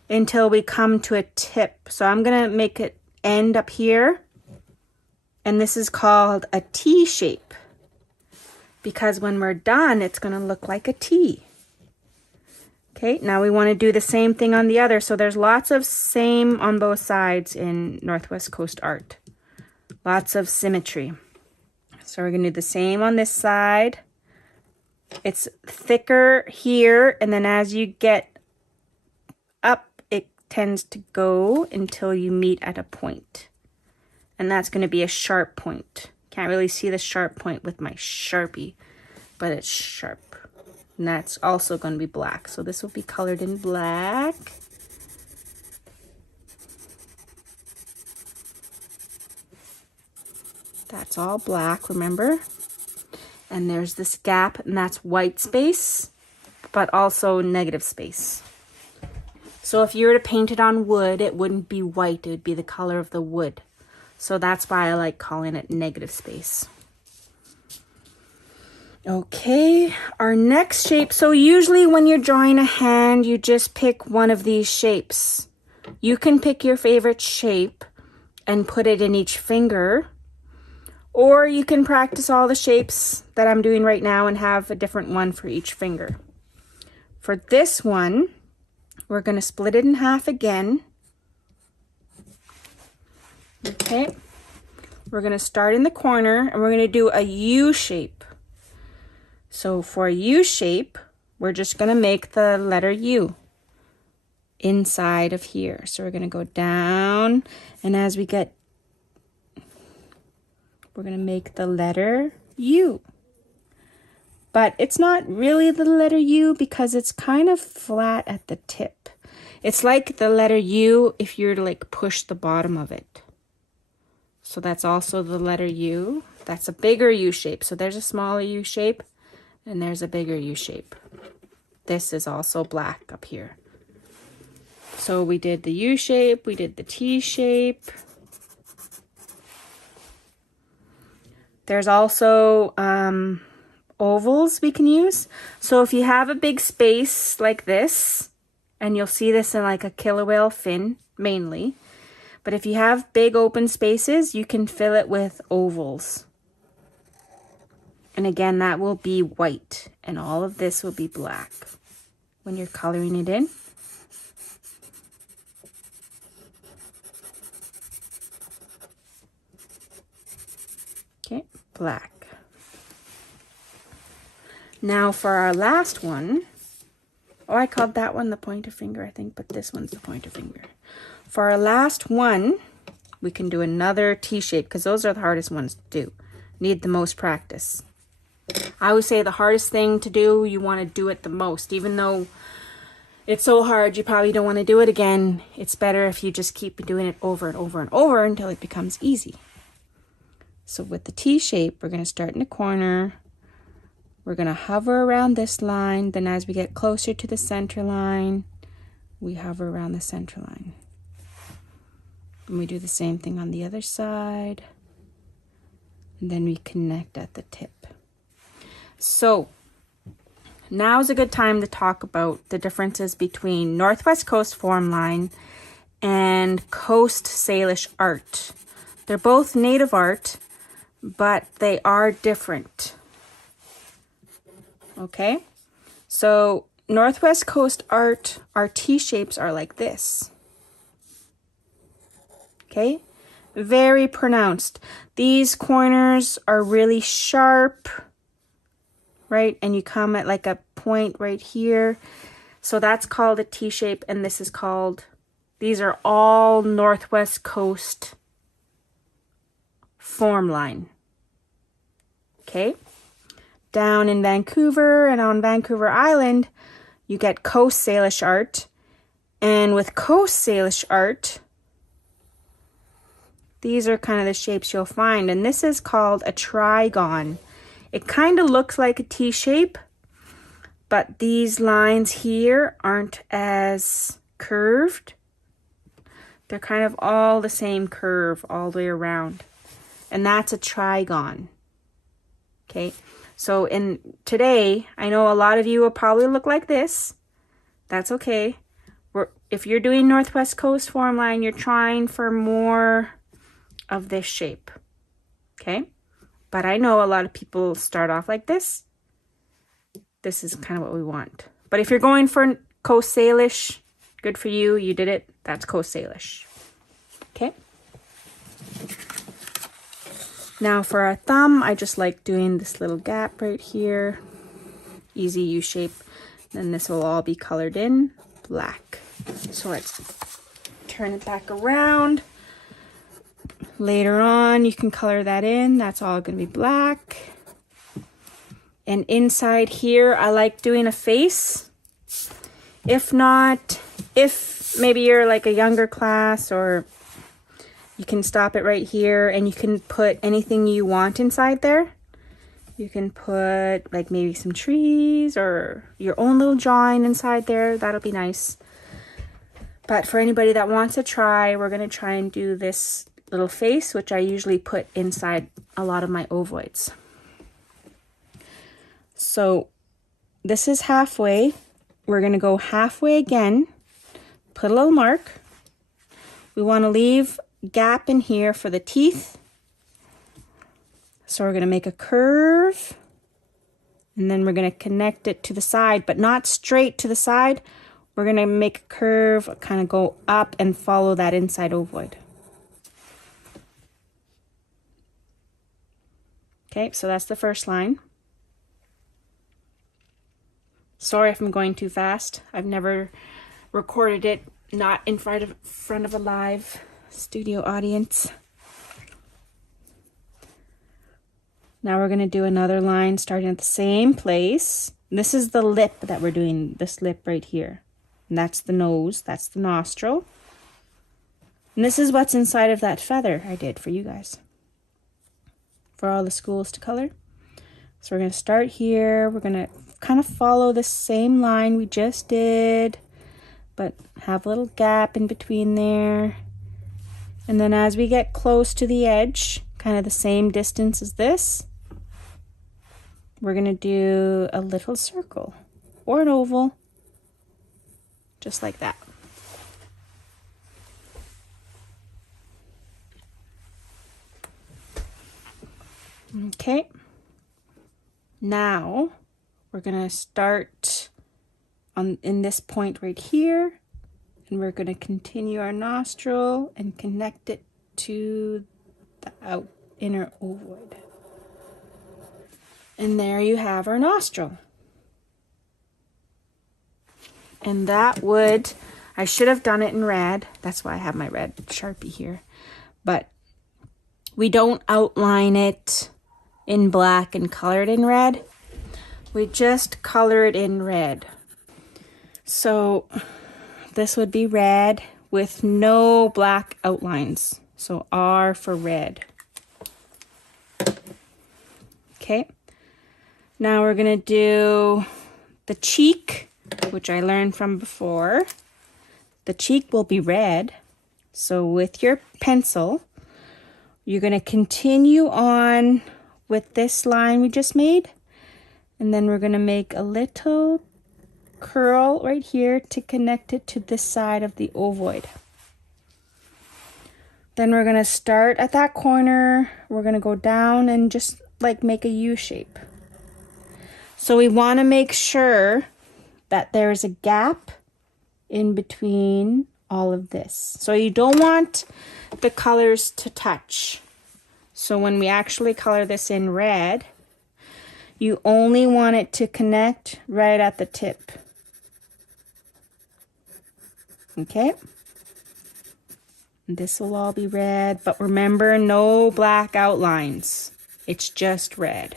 until we come to a tip. So I'm going to make it end up here. And this is called a T shape, because when we're done, it's going to look like a T. Okay, now we want to do the same thing on the other. So there's lots of same on both sides in Northwest Coast art. Lots of symmetry. So we're going to do the same on this side. It's thicker here, and then as you get up, it tends to go until you meet at a point. And that's going to be a sharp point. Can't really see the sharp point with my Sharpie, but it's sharp. And that's also going to be black. So this will be colored in black. That's all black, remember? And there's this gap, and that's white space, but also negative space. So if you were to paint it on wood, it wouldn't be white, it would be the color of the wood. So that's why I like calling it negative space. Okay, our next shape. So usually when you're drawing a hand, you just pick one of these shapes. You can pick your favorite shape and put it in each finger. Or you can practice all the shapes that I'm doing right now and have a different one for each finger. For this one, we're going to split it in half again. Okay, we're going to start in the corner and we're going to do a U shape. So for a U shape, we're just going to make the letter U inside of here. So we're going to go down, and as we get, we're going to make the letter U. But it's not really the letter U because it's kind of flat at the tip. It's like the letter U if you're to like push the bottom of it. So that's also the letter U. That's a bigger U shape. So there's a smaller U shape and there's a bigger U shape. This is also black up here. So we did the U shape, we did the T shape. There's also ovals we can use. So if you have a big space like this, and you'll see this in like a killer whale fin mainly, but if you have big open spaces, you can fill it with ovals. And again, that will be white, and all of this will be black when you're coloring it in. Okay, black. Now for our last one, oh, I called that one the pointer finger, I think, but this one's the pointer finger. For our last one, we can do another T shape because those are the hardest ones to do. Need the most practice. I would say the hardest thing to do, you want to do it the most. Even though it's so hard, you probably don't want to do it again. It's better if you just keep doing it over and over and over until it becomes easy. So with the T shape, we're going to start in the corner. We're going to hover around this line. Then as we get closer to the center line, we hover around the center line. And we do the same thing on the other side. And then we connect at the tip. So now's a good time to talk about the differences between Northwest Coast form line and Coast Salish art. They're both native art, but they are different. Okay, so Northwest Coast art, our T shapes are like this. Okay, very pronounced. These corners are really sharp, right? And you come at like a point right here. So that's called a T shape, and this is called, these are all Northwest Coast form line. Okay. Down in Vancouver and on Vancouver Island, you get Coast Salish art. And with Coast Salish art, these are kind of the shapes you'll find. And this is called a trigon. It kind of looks like a T shape, but these lines here aren't as curved. They're kind of all the same curve all the way around. And that's a trigon. Okay. So in today, I know a lot of you will probably look like this. That's okay. If you're doing Northwest Coast form line, you're trying for more of this shape. Okay. But I know a lot of people start off like this. This is kind of what we want. But if you're going for Coast Salish, good for you. You did it. That's Coast Salish. Okay. Now for our thumb, I just like doing this little gap right here. Easy U shape. Then this will all be colored in black. So let's turn it back around. Later on, you can color that in. That's all going to be black. And inside here, I like doing a face. If not, if maybe you're like a younger class, or you can stop it right here and you can put anything you want inside there. You can put like maybe some trees or your own little drawing inside there. That'll be nice. But for anybody that wants to try, we're going to try and do this little face, which I usually put inside a lot of my ovoids. So this is halfway. We're going to go halfway again. Put a little mark. We want to leave gap in here for the teeth. So we're going to make a curve, and then we're going to connect it to the side, but not straight to the side. We're going to make a curve, kind of go up and follow that inside ovoid. Okay, so that's the first line. Sorry if I'm going too fast. I've never recorded it not in front of a live studio audience. Now we're going to do another line starting at the same place. This is the lip that we're doing, this lip right here. And that's the nose, that's the nostril. And this is what's inside of that feather I did for you guys, for all the schools to color. So we're going to start here. We're going to kind of follow the same line we just did, but have a little gap in between there. And then as we get close to the edge, kind of the same distance as this, we're going to do a little circle or an oval, just like that. Okay, now we're going to start in this point right here, and we're going to continue our nostril and connect it to the inner ovoid. And there you have our nostril. And that would, I should have done it in red. That's why I have my red Sharpie here. But we don't outline it in black and color it in red. We just color it in red. So this would be red with no black outlines. So R for red. Okay. Now we're going to do the cheek, which I learned from before. The cheek will be red. So with your pencil, you're going to continue on with this line we just made. And then we're going to make a little curl right here to connect it to this side of the ovoid. Then we're going to start at that corner. We're going to go down and just like make a U shape. So we want to make sure that there's a gap in between all of this. So you don't want the colors to touch. So when we actually color this in red, you only want it to connect right at the tip. Okay? This will all be red, but remember, no black outlines. It's just red.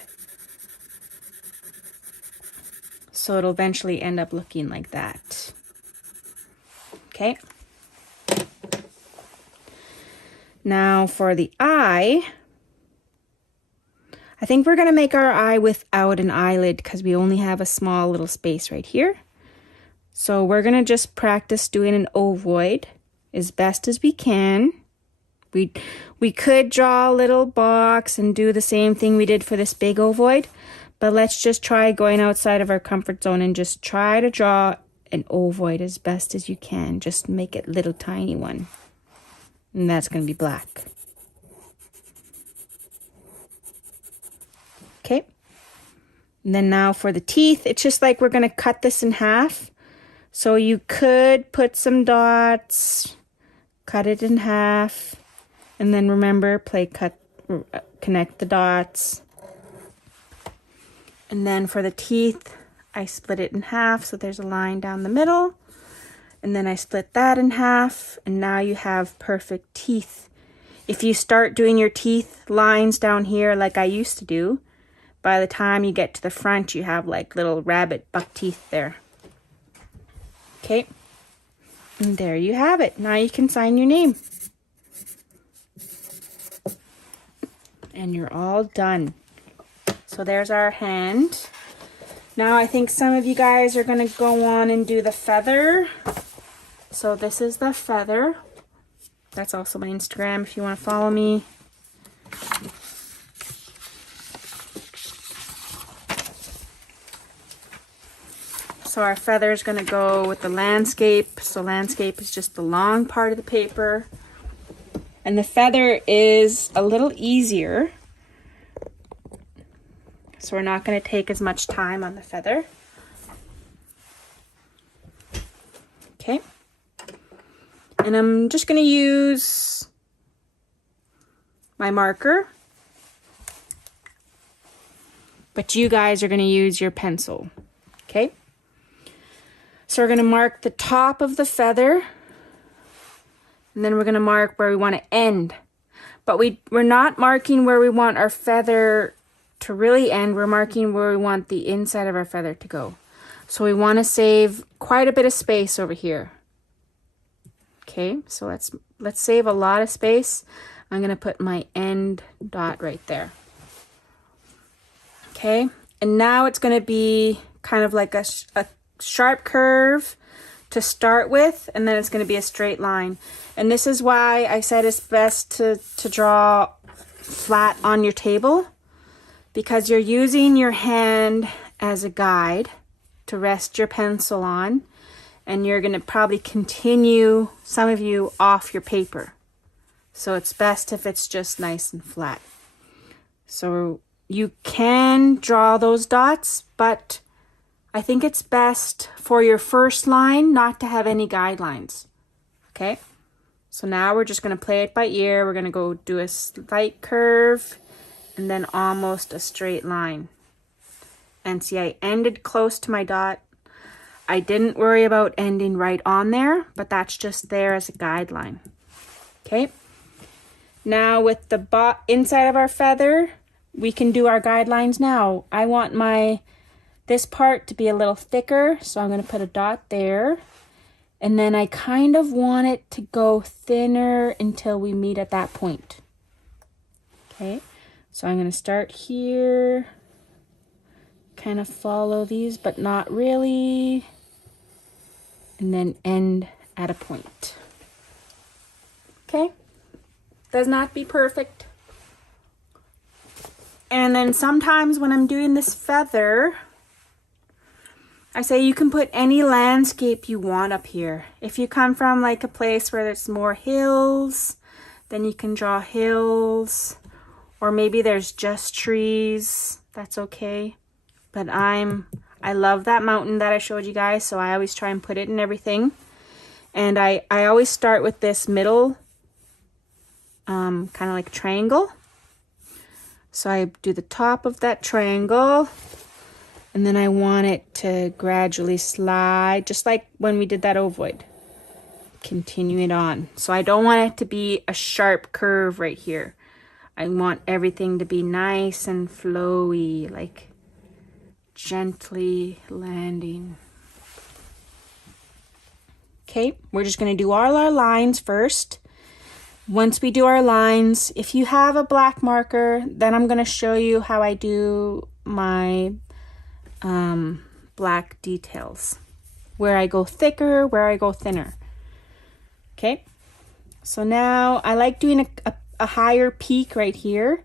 So it'll eventually end up looking like that. Okay? Now for the eye, I think we're going to make our eye without an eyelid because we only have a small little space right here. So we're going to just practice doing an ovoid as best as we can. We could draw a little box and do the same thing we did for this big ovoid, but let's just try going outside of our comfort zone and just try to draw an ovoid as best as you can. Just make it a little tiny one. And that's going to be black. Okay. And then now for the teeth, it's just like we're going to cut this in half. So you could put some dots, cut it in half, and then remember, connect the dots. And then for the teeth, I split it in half, so there's a line down the middle. And then I split that in half, and now you have perfect teeth. If you start doing your teeth lines down here like I used to do, by the time you get to the front, you have like little rabbit buck teeth there. Okay, and there you have it. Now you can sign your name. And you're all done. So there's our hand. Now I think some of you guys are going to go on and do the feather. So this is the feather. That's also my Instagram if you want to follow me. So our feather is going to go with the landscape. So landscape is just the long part of the paper. And the feather is a little easier. So we're not going to take as much time on the feather. Okay. And I'm just going to use my marker. But you guys are going to use your pencil. Okay. So we're going to mark the top of the feather. And then we're going to mark where we want to end. But we're not marking where we want our feather to really end. We're marking where we want the inside of our feather to go. So we want to save quite a bit of space over here. Okay, so let's save a lot of space. I'm going to put my end dot right there. Okay, and now it's going to be kind of like a sharp curve to start with, and then it's going to be a straight line. And this is why I said it's best to draw flat on your table, because you're using your hand as a guide to rest your pencil on, and you're going to probably continue, some of you, off your paper. So it's best if it's just nice and flat. So you can draw those dots, but I think it's best for your first line not to have any guidelines. Okay? So now we're just going to play it by ear. We're going to go do a slight curve and then almost a straight line. And see, I ended close to my dot. I didn't worry about ending right on there, but that's just there as a guideline. Okay? Now with the inside of our feather, we can do our guidelines now. I want this part to be a little thicker, so I'm going to put a dot there. And then I kind of want it to go thinner until we meet at that point. Okay, so I'm going to start here, kind of follow these, but not really, and then end at a point. Okay, does not be perfect. And then sometimes when I'm doing this feather, I say you can put any landscape you want up here. If you come from like a place where there's more hills, then you can draw hills. Or maybe there's just trees. That's okay. But I love that mountain that I showed you guys, so I always try and put it in everything. And I always start with this middle, kind of like triangle. So I do the top of that triangle. And then I want it to gradually slide, just like when we did that ovoid. Continue it on. So I don't want it to be a sharp curve right here. I want everything to be nice and flowy, like gently landing. Okay, we're just going to do all our lines first. Once we do our lines, if you have a black marker, then I'm going to show you how I do my black details, where I go thicker, where I go thinner. Okay, so now I like doing a higher peak right here,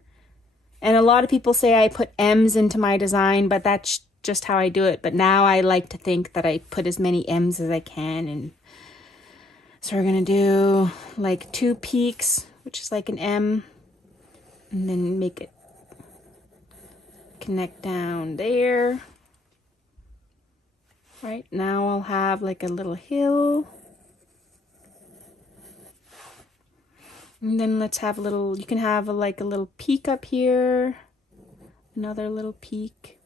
and a lot of people say I put M's into my design, but that's just how I do it. But now I like to think that I put as many M's as I can, and so we're gonna do like 2 peaks, which is like an M, and then make it connect down there. Right, now I'll have like a little hill. And then let's have a little, you can have like a little peak up here. Another little peak.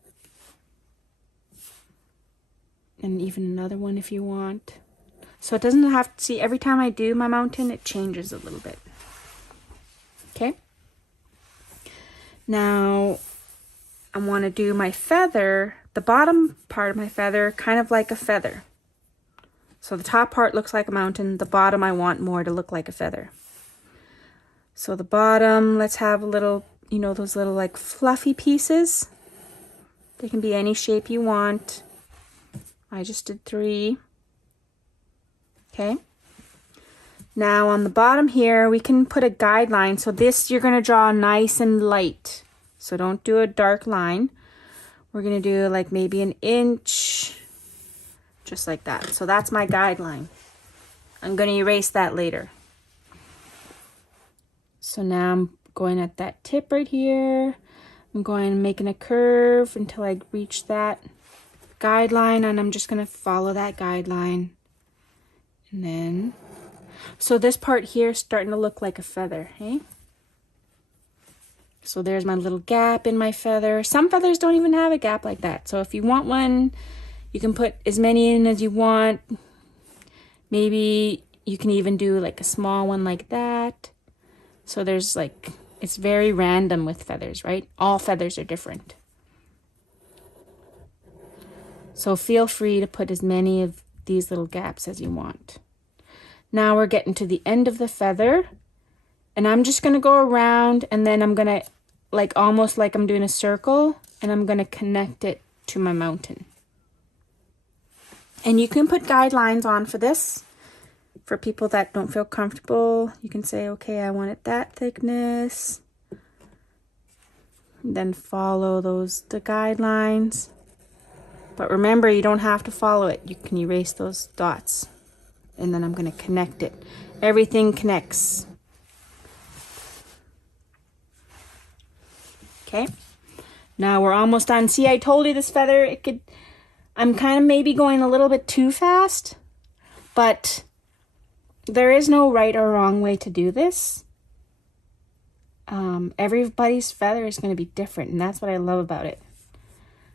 And even another one if you want. So it doesn't have to, see, every time I do my mountain, it changes a little bit. Okay. Now, I want to do my feather, the bottom part of my feather, kind of like a feather. So the top part looks like a mountain. The bottom I want more to look like a feather. So the bottom, let's have a little, you know, those little like fluffy pieces. They can be any shape you want. I just did 3. Okay. Now on the bottom here, we can put a guideline. So this you're going to draw nice and light. So don't do a dark line. We're going to do like maybe an inch, just like that. So that's my guideline. I'm going to erase that later. So now I'm going at that tip right here. I'm going and making a curve until I reach that guideline, and I'm just going to follow that guideline. And then, so this part here is starting to look like a feather, hey? So there's my little gap in my feather. Some feathers don't even have a gap like that. So if you want one, you can put as many in as you want. Maybe you can even do like a small one like that. So there's like, it's very random with feathers, right? All feathers are different. So feel free to put as many of these little gaps as you want. Now we're getting to the end of the feather, and I'm just going to go around, and then I'm going to, like almost like I'm doing a circle, and I'm going to connect it to my mountain. And you can put guidelines on for this. For people that don't feel comfortable, you can say, okay, I want it that thickness. And then follow the guidelines. But remember, you don't have to follow it. You can erase those dots. And then I'm going to connect it. Everything connects. Okay. Now we're almost done. See, I told you this feather, I'm kind of maybe going a little bit too fast. But there is no right or wrong way to do this. Everybody's feather is going to be different, and that's what I love about it.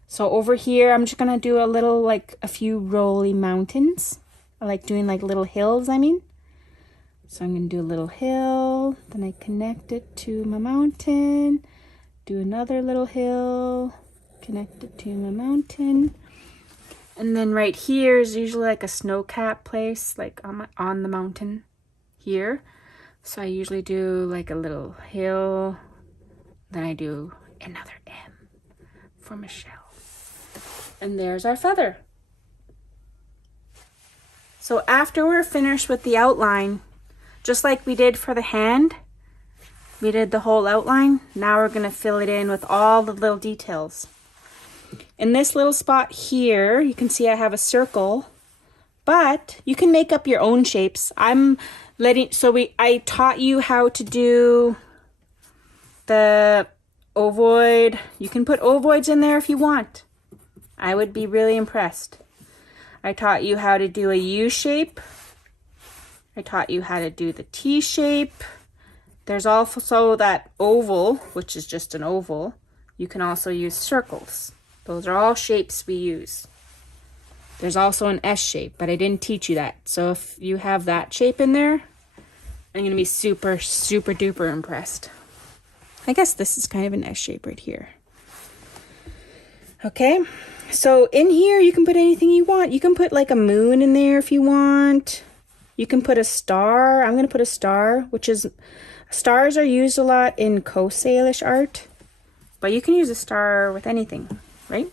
So over here, I'm just going to do a little, like a few rolly mountains. I like doing like little hills, I mean. So I'm going to do a little hill, then I connect it to my mountain, do another little hill, connect it to my mountain. And then right here is usually like a snow-capped place, like on the mountain here. So I usually do like a little hill, then I do another M for Michelle. And there's our feather. So after we're finished with the outline, just like we did for the hand, we did the whole outline. Now we're going to fill it in with all the little details. In this little spot here, you can see I have a circle, but you can make up your own shapes. I taught you how to do the ovoid. You can put ovoids in there if you want. I would be really impressed. I taught you how to do a U shape. I taught you how to do the T shape. There's also that oval, which is just an oval. You can also use circles. Those are all shapes we use. There's also an S shape, but I didn't teach you that. So if you have that shape in there, I'm going to be super, super duper impressed. I guess this is kind of an S shape right here. Okay, so in here you can put anything you want. You can put like a moon in there if you want. You can put a star. I'm going to put a star, which is, stars are used a lot in Coast Salish art. But you can use a star with anything, right?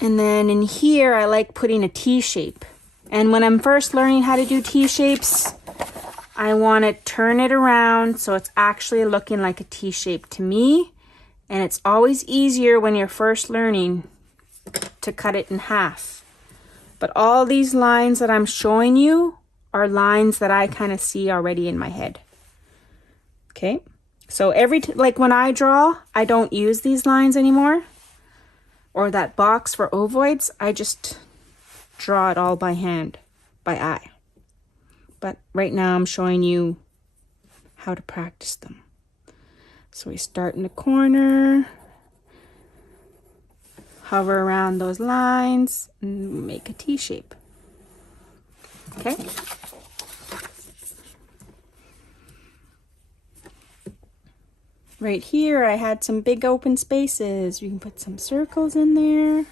And then in here, I like putting a T shape. And when I'm first learning how to do T shapes, I want to turn it around so it's actually looking like a T shape to me. And it's always easier when you're first learning to cut it in half. But all these lines that I'm showing you are lines that I kind of see already in my head. Okay? So like when I draw, I don't use these lines anymore. Or that box for ovoids, I just draw it all by hand, by eye. But right now I'm showing you how to practice them. So we start in the corner, hover around those lines, and make a T shape. Okay? Right here, I had some big open spaces. You can put some circles in there,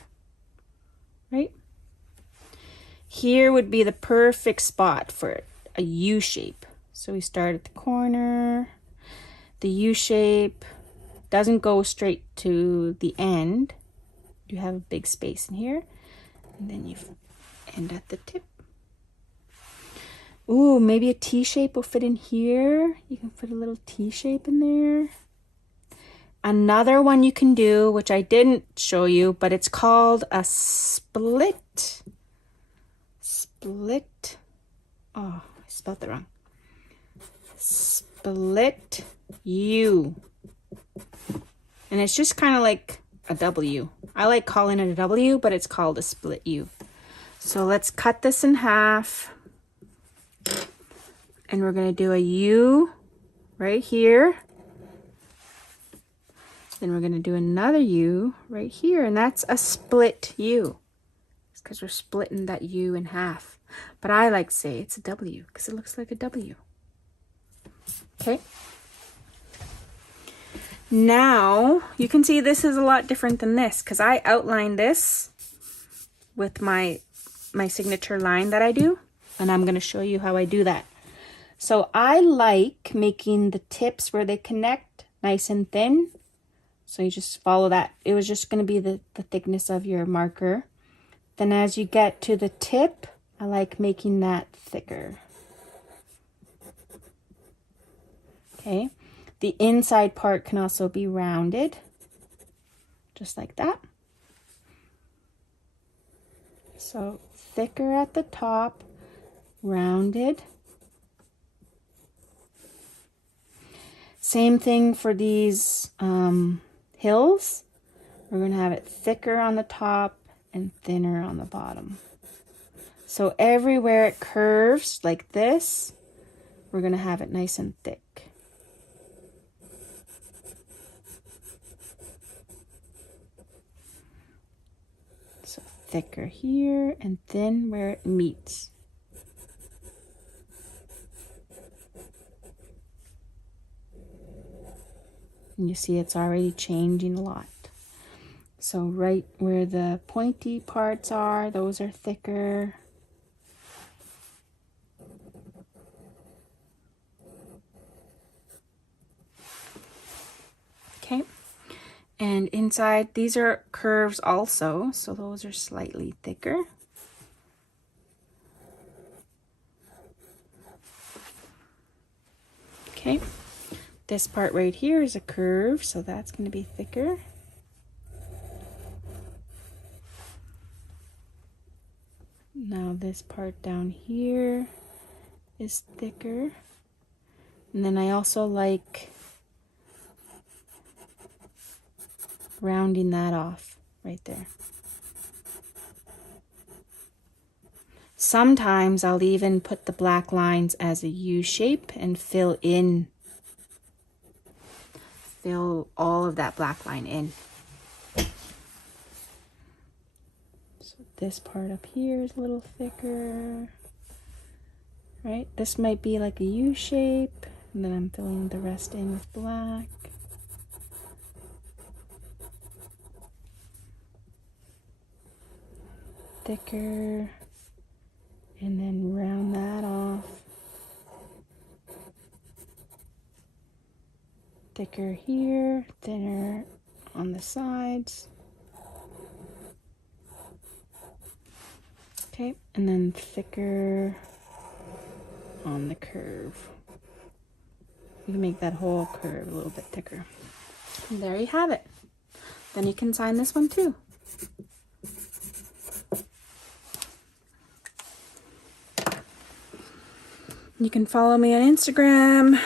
right? Here would be the perfect spot for a U shape. So we start at the corner. The U shape doesn't go straight to the end. You have a big space in here. And then you end at the tip. Ooh, maybe a T shape will fit in here. You can put a little T shape in there. Another one you can do, which I didn't show you, but it's called a split. Split. Oh, I spelled that wrong. Split U. And it's just kind of like a W. I like calling it a W, but it's called a split U. So let's cut this in half. And we're going to do a U right here. Then we're going to do another U right here, and that's a split U. It's because we're splitting that U in half. But I like to say it's a W because it looks like a W. Okay. Now, you can see this is a lot different than this because I outlined this with my signature line that I do, and I'm going to show you how I do that. So I like making the tips where they connect nice and thin. So you just follow that. It was just going to be the thickness of your marker. Then as you get to the tip, I like making that thicker. Okay. The inside part can also be rounded, just like that. So thicker at the top, rounded. Same thing for these hills. We're going to have it thicker on the top and thinner on the bottom. So everywhere it curves like this, we're going to have it nice and thick. So thicker here and thin where it meets. And you see it's already changing a lot. So right where the pointy parts are, those are thicker. Okay. And inside, these are curves also, so those are slightly thicker. Okay. This part right here is a curve, so that's going to be thicker. Now this part down here is thicker. And then I also like rounding that off right there. Sometimes I'll even put the black lines as a U shape and fill all of that black line in. So this part up here is a little thicker, right? This might be like a U shape, and then I'm filling the rest in with black. Thicker, and then round that off. Thicker here, thinner on the sides. Okay, and then thicker on the curve. You can make that whole curve a little bit thicker. And there you have it. Then you can sign this one too. You can follow me on Instagram,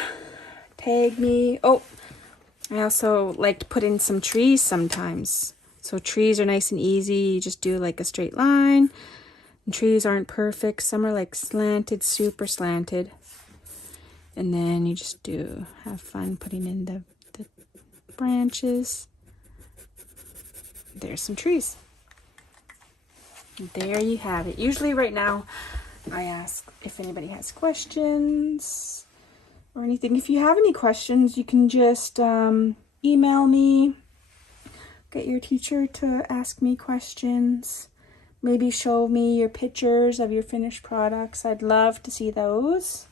tag me. Oh, I also like to put in some trees sometimes. So trees are nice and easy. You just do like a straight line. And trees aren't perfect. Some are like slanted, super slanted. And then you just have fun putting in the branches. There's some trees. There you have it. Usually right now I ask if anybody has questions or anything. If you have any questions, you can just email me, get your teacher to ask me questions, maybe show me your pictures of your finished products. I'd love to see those.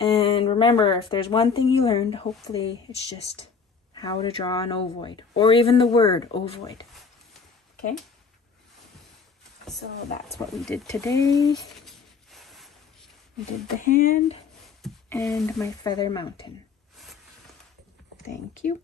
And remember, if there's one thing you learned, hopefully it's just how to draw an ovoid, or even the word ovoid. Okay? So that's what we did today. We did the hand and my feather mountain. Thank you.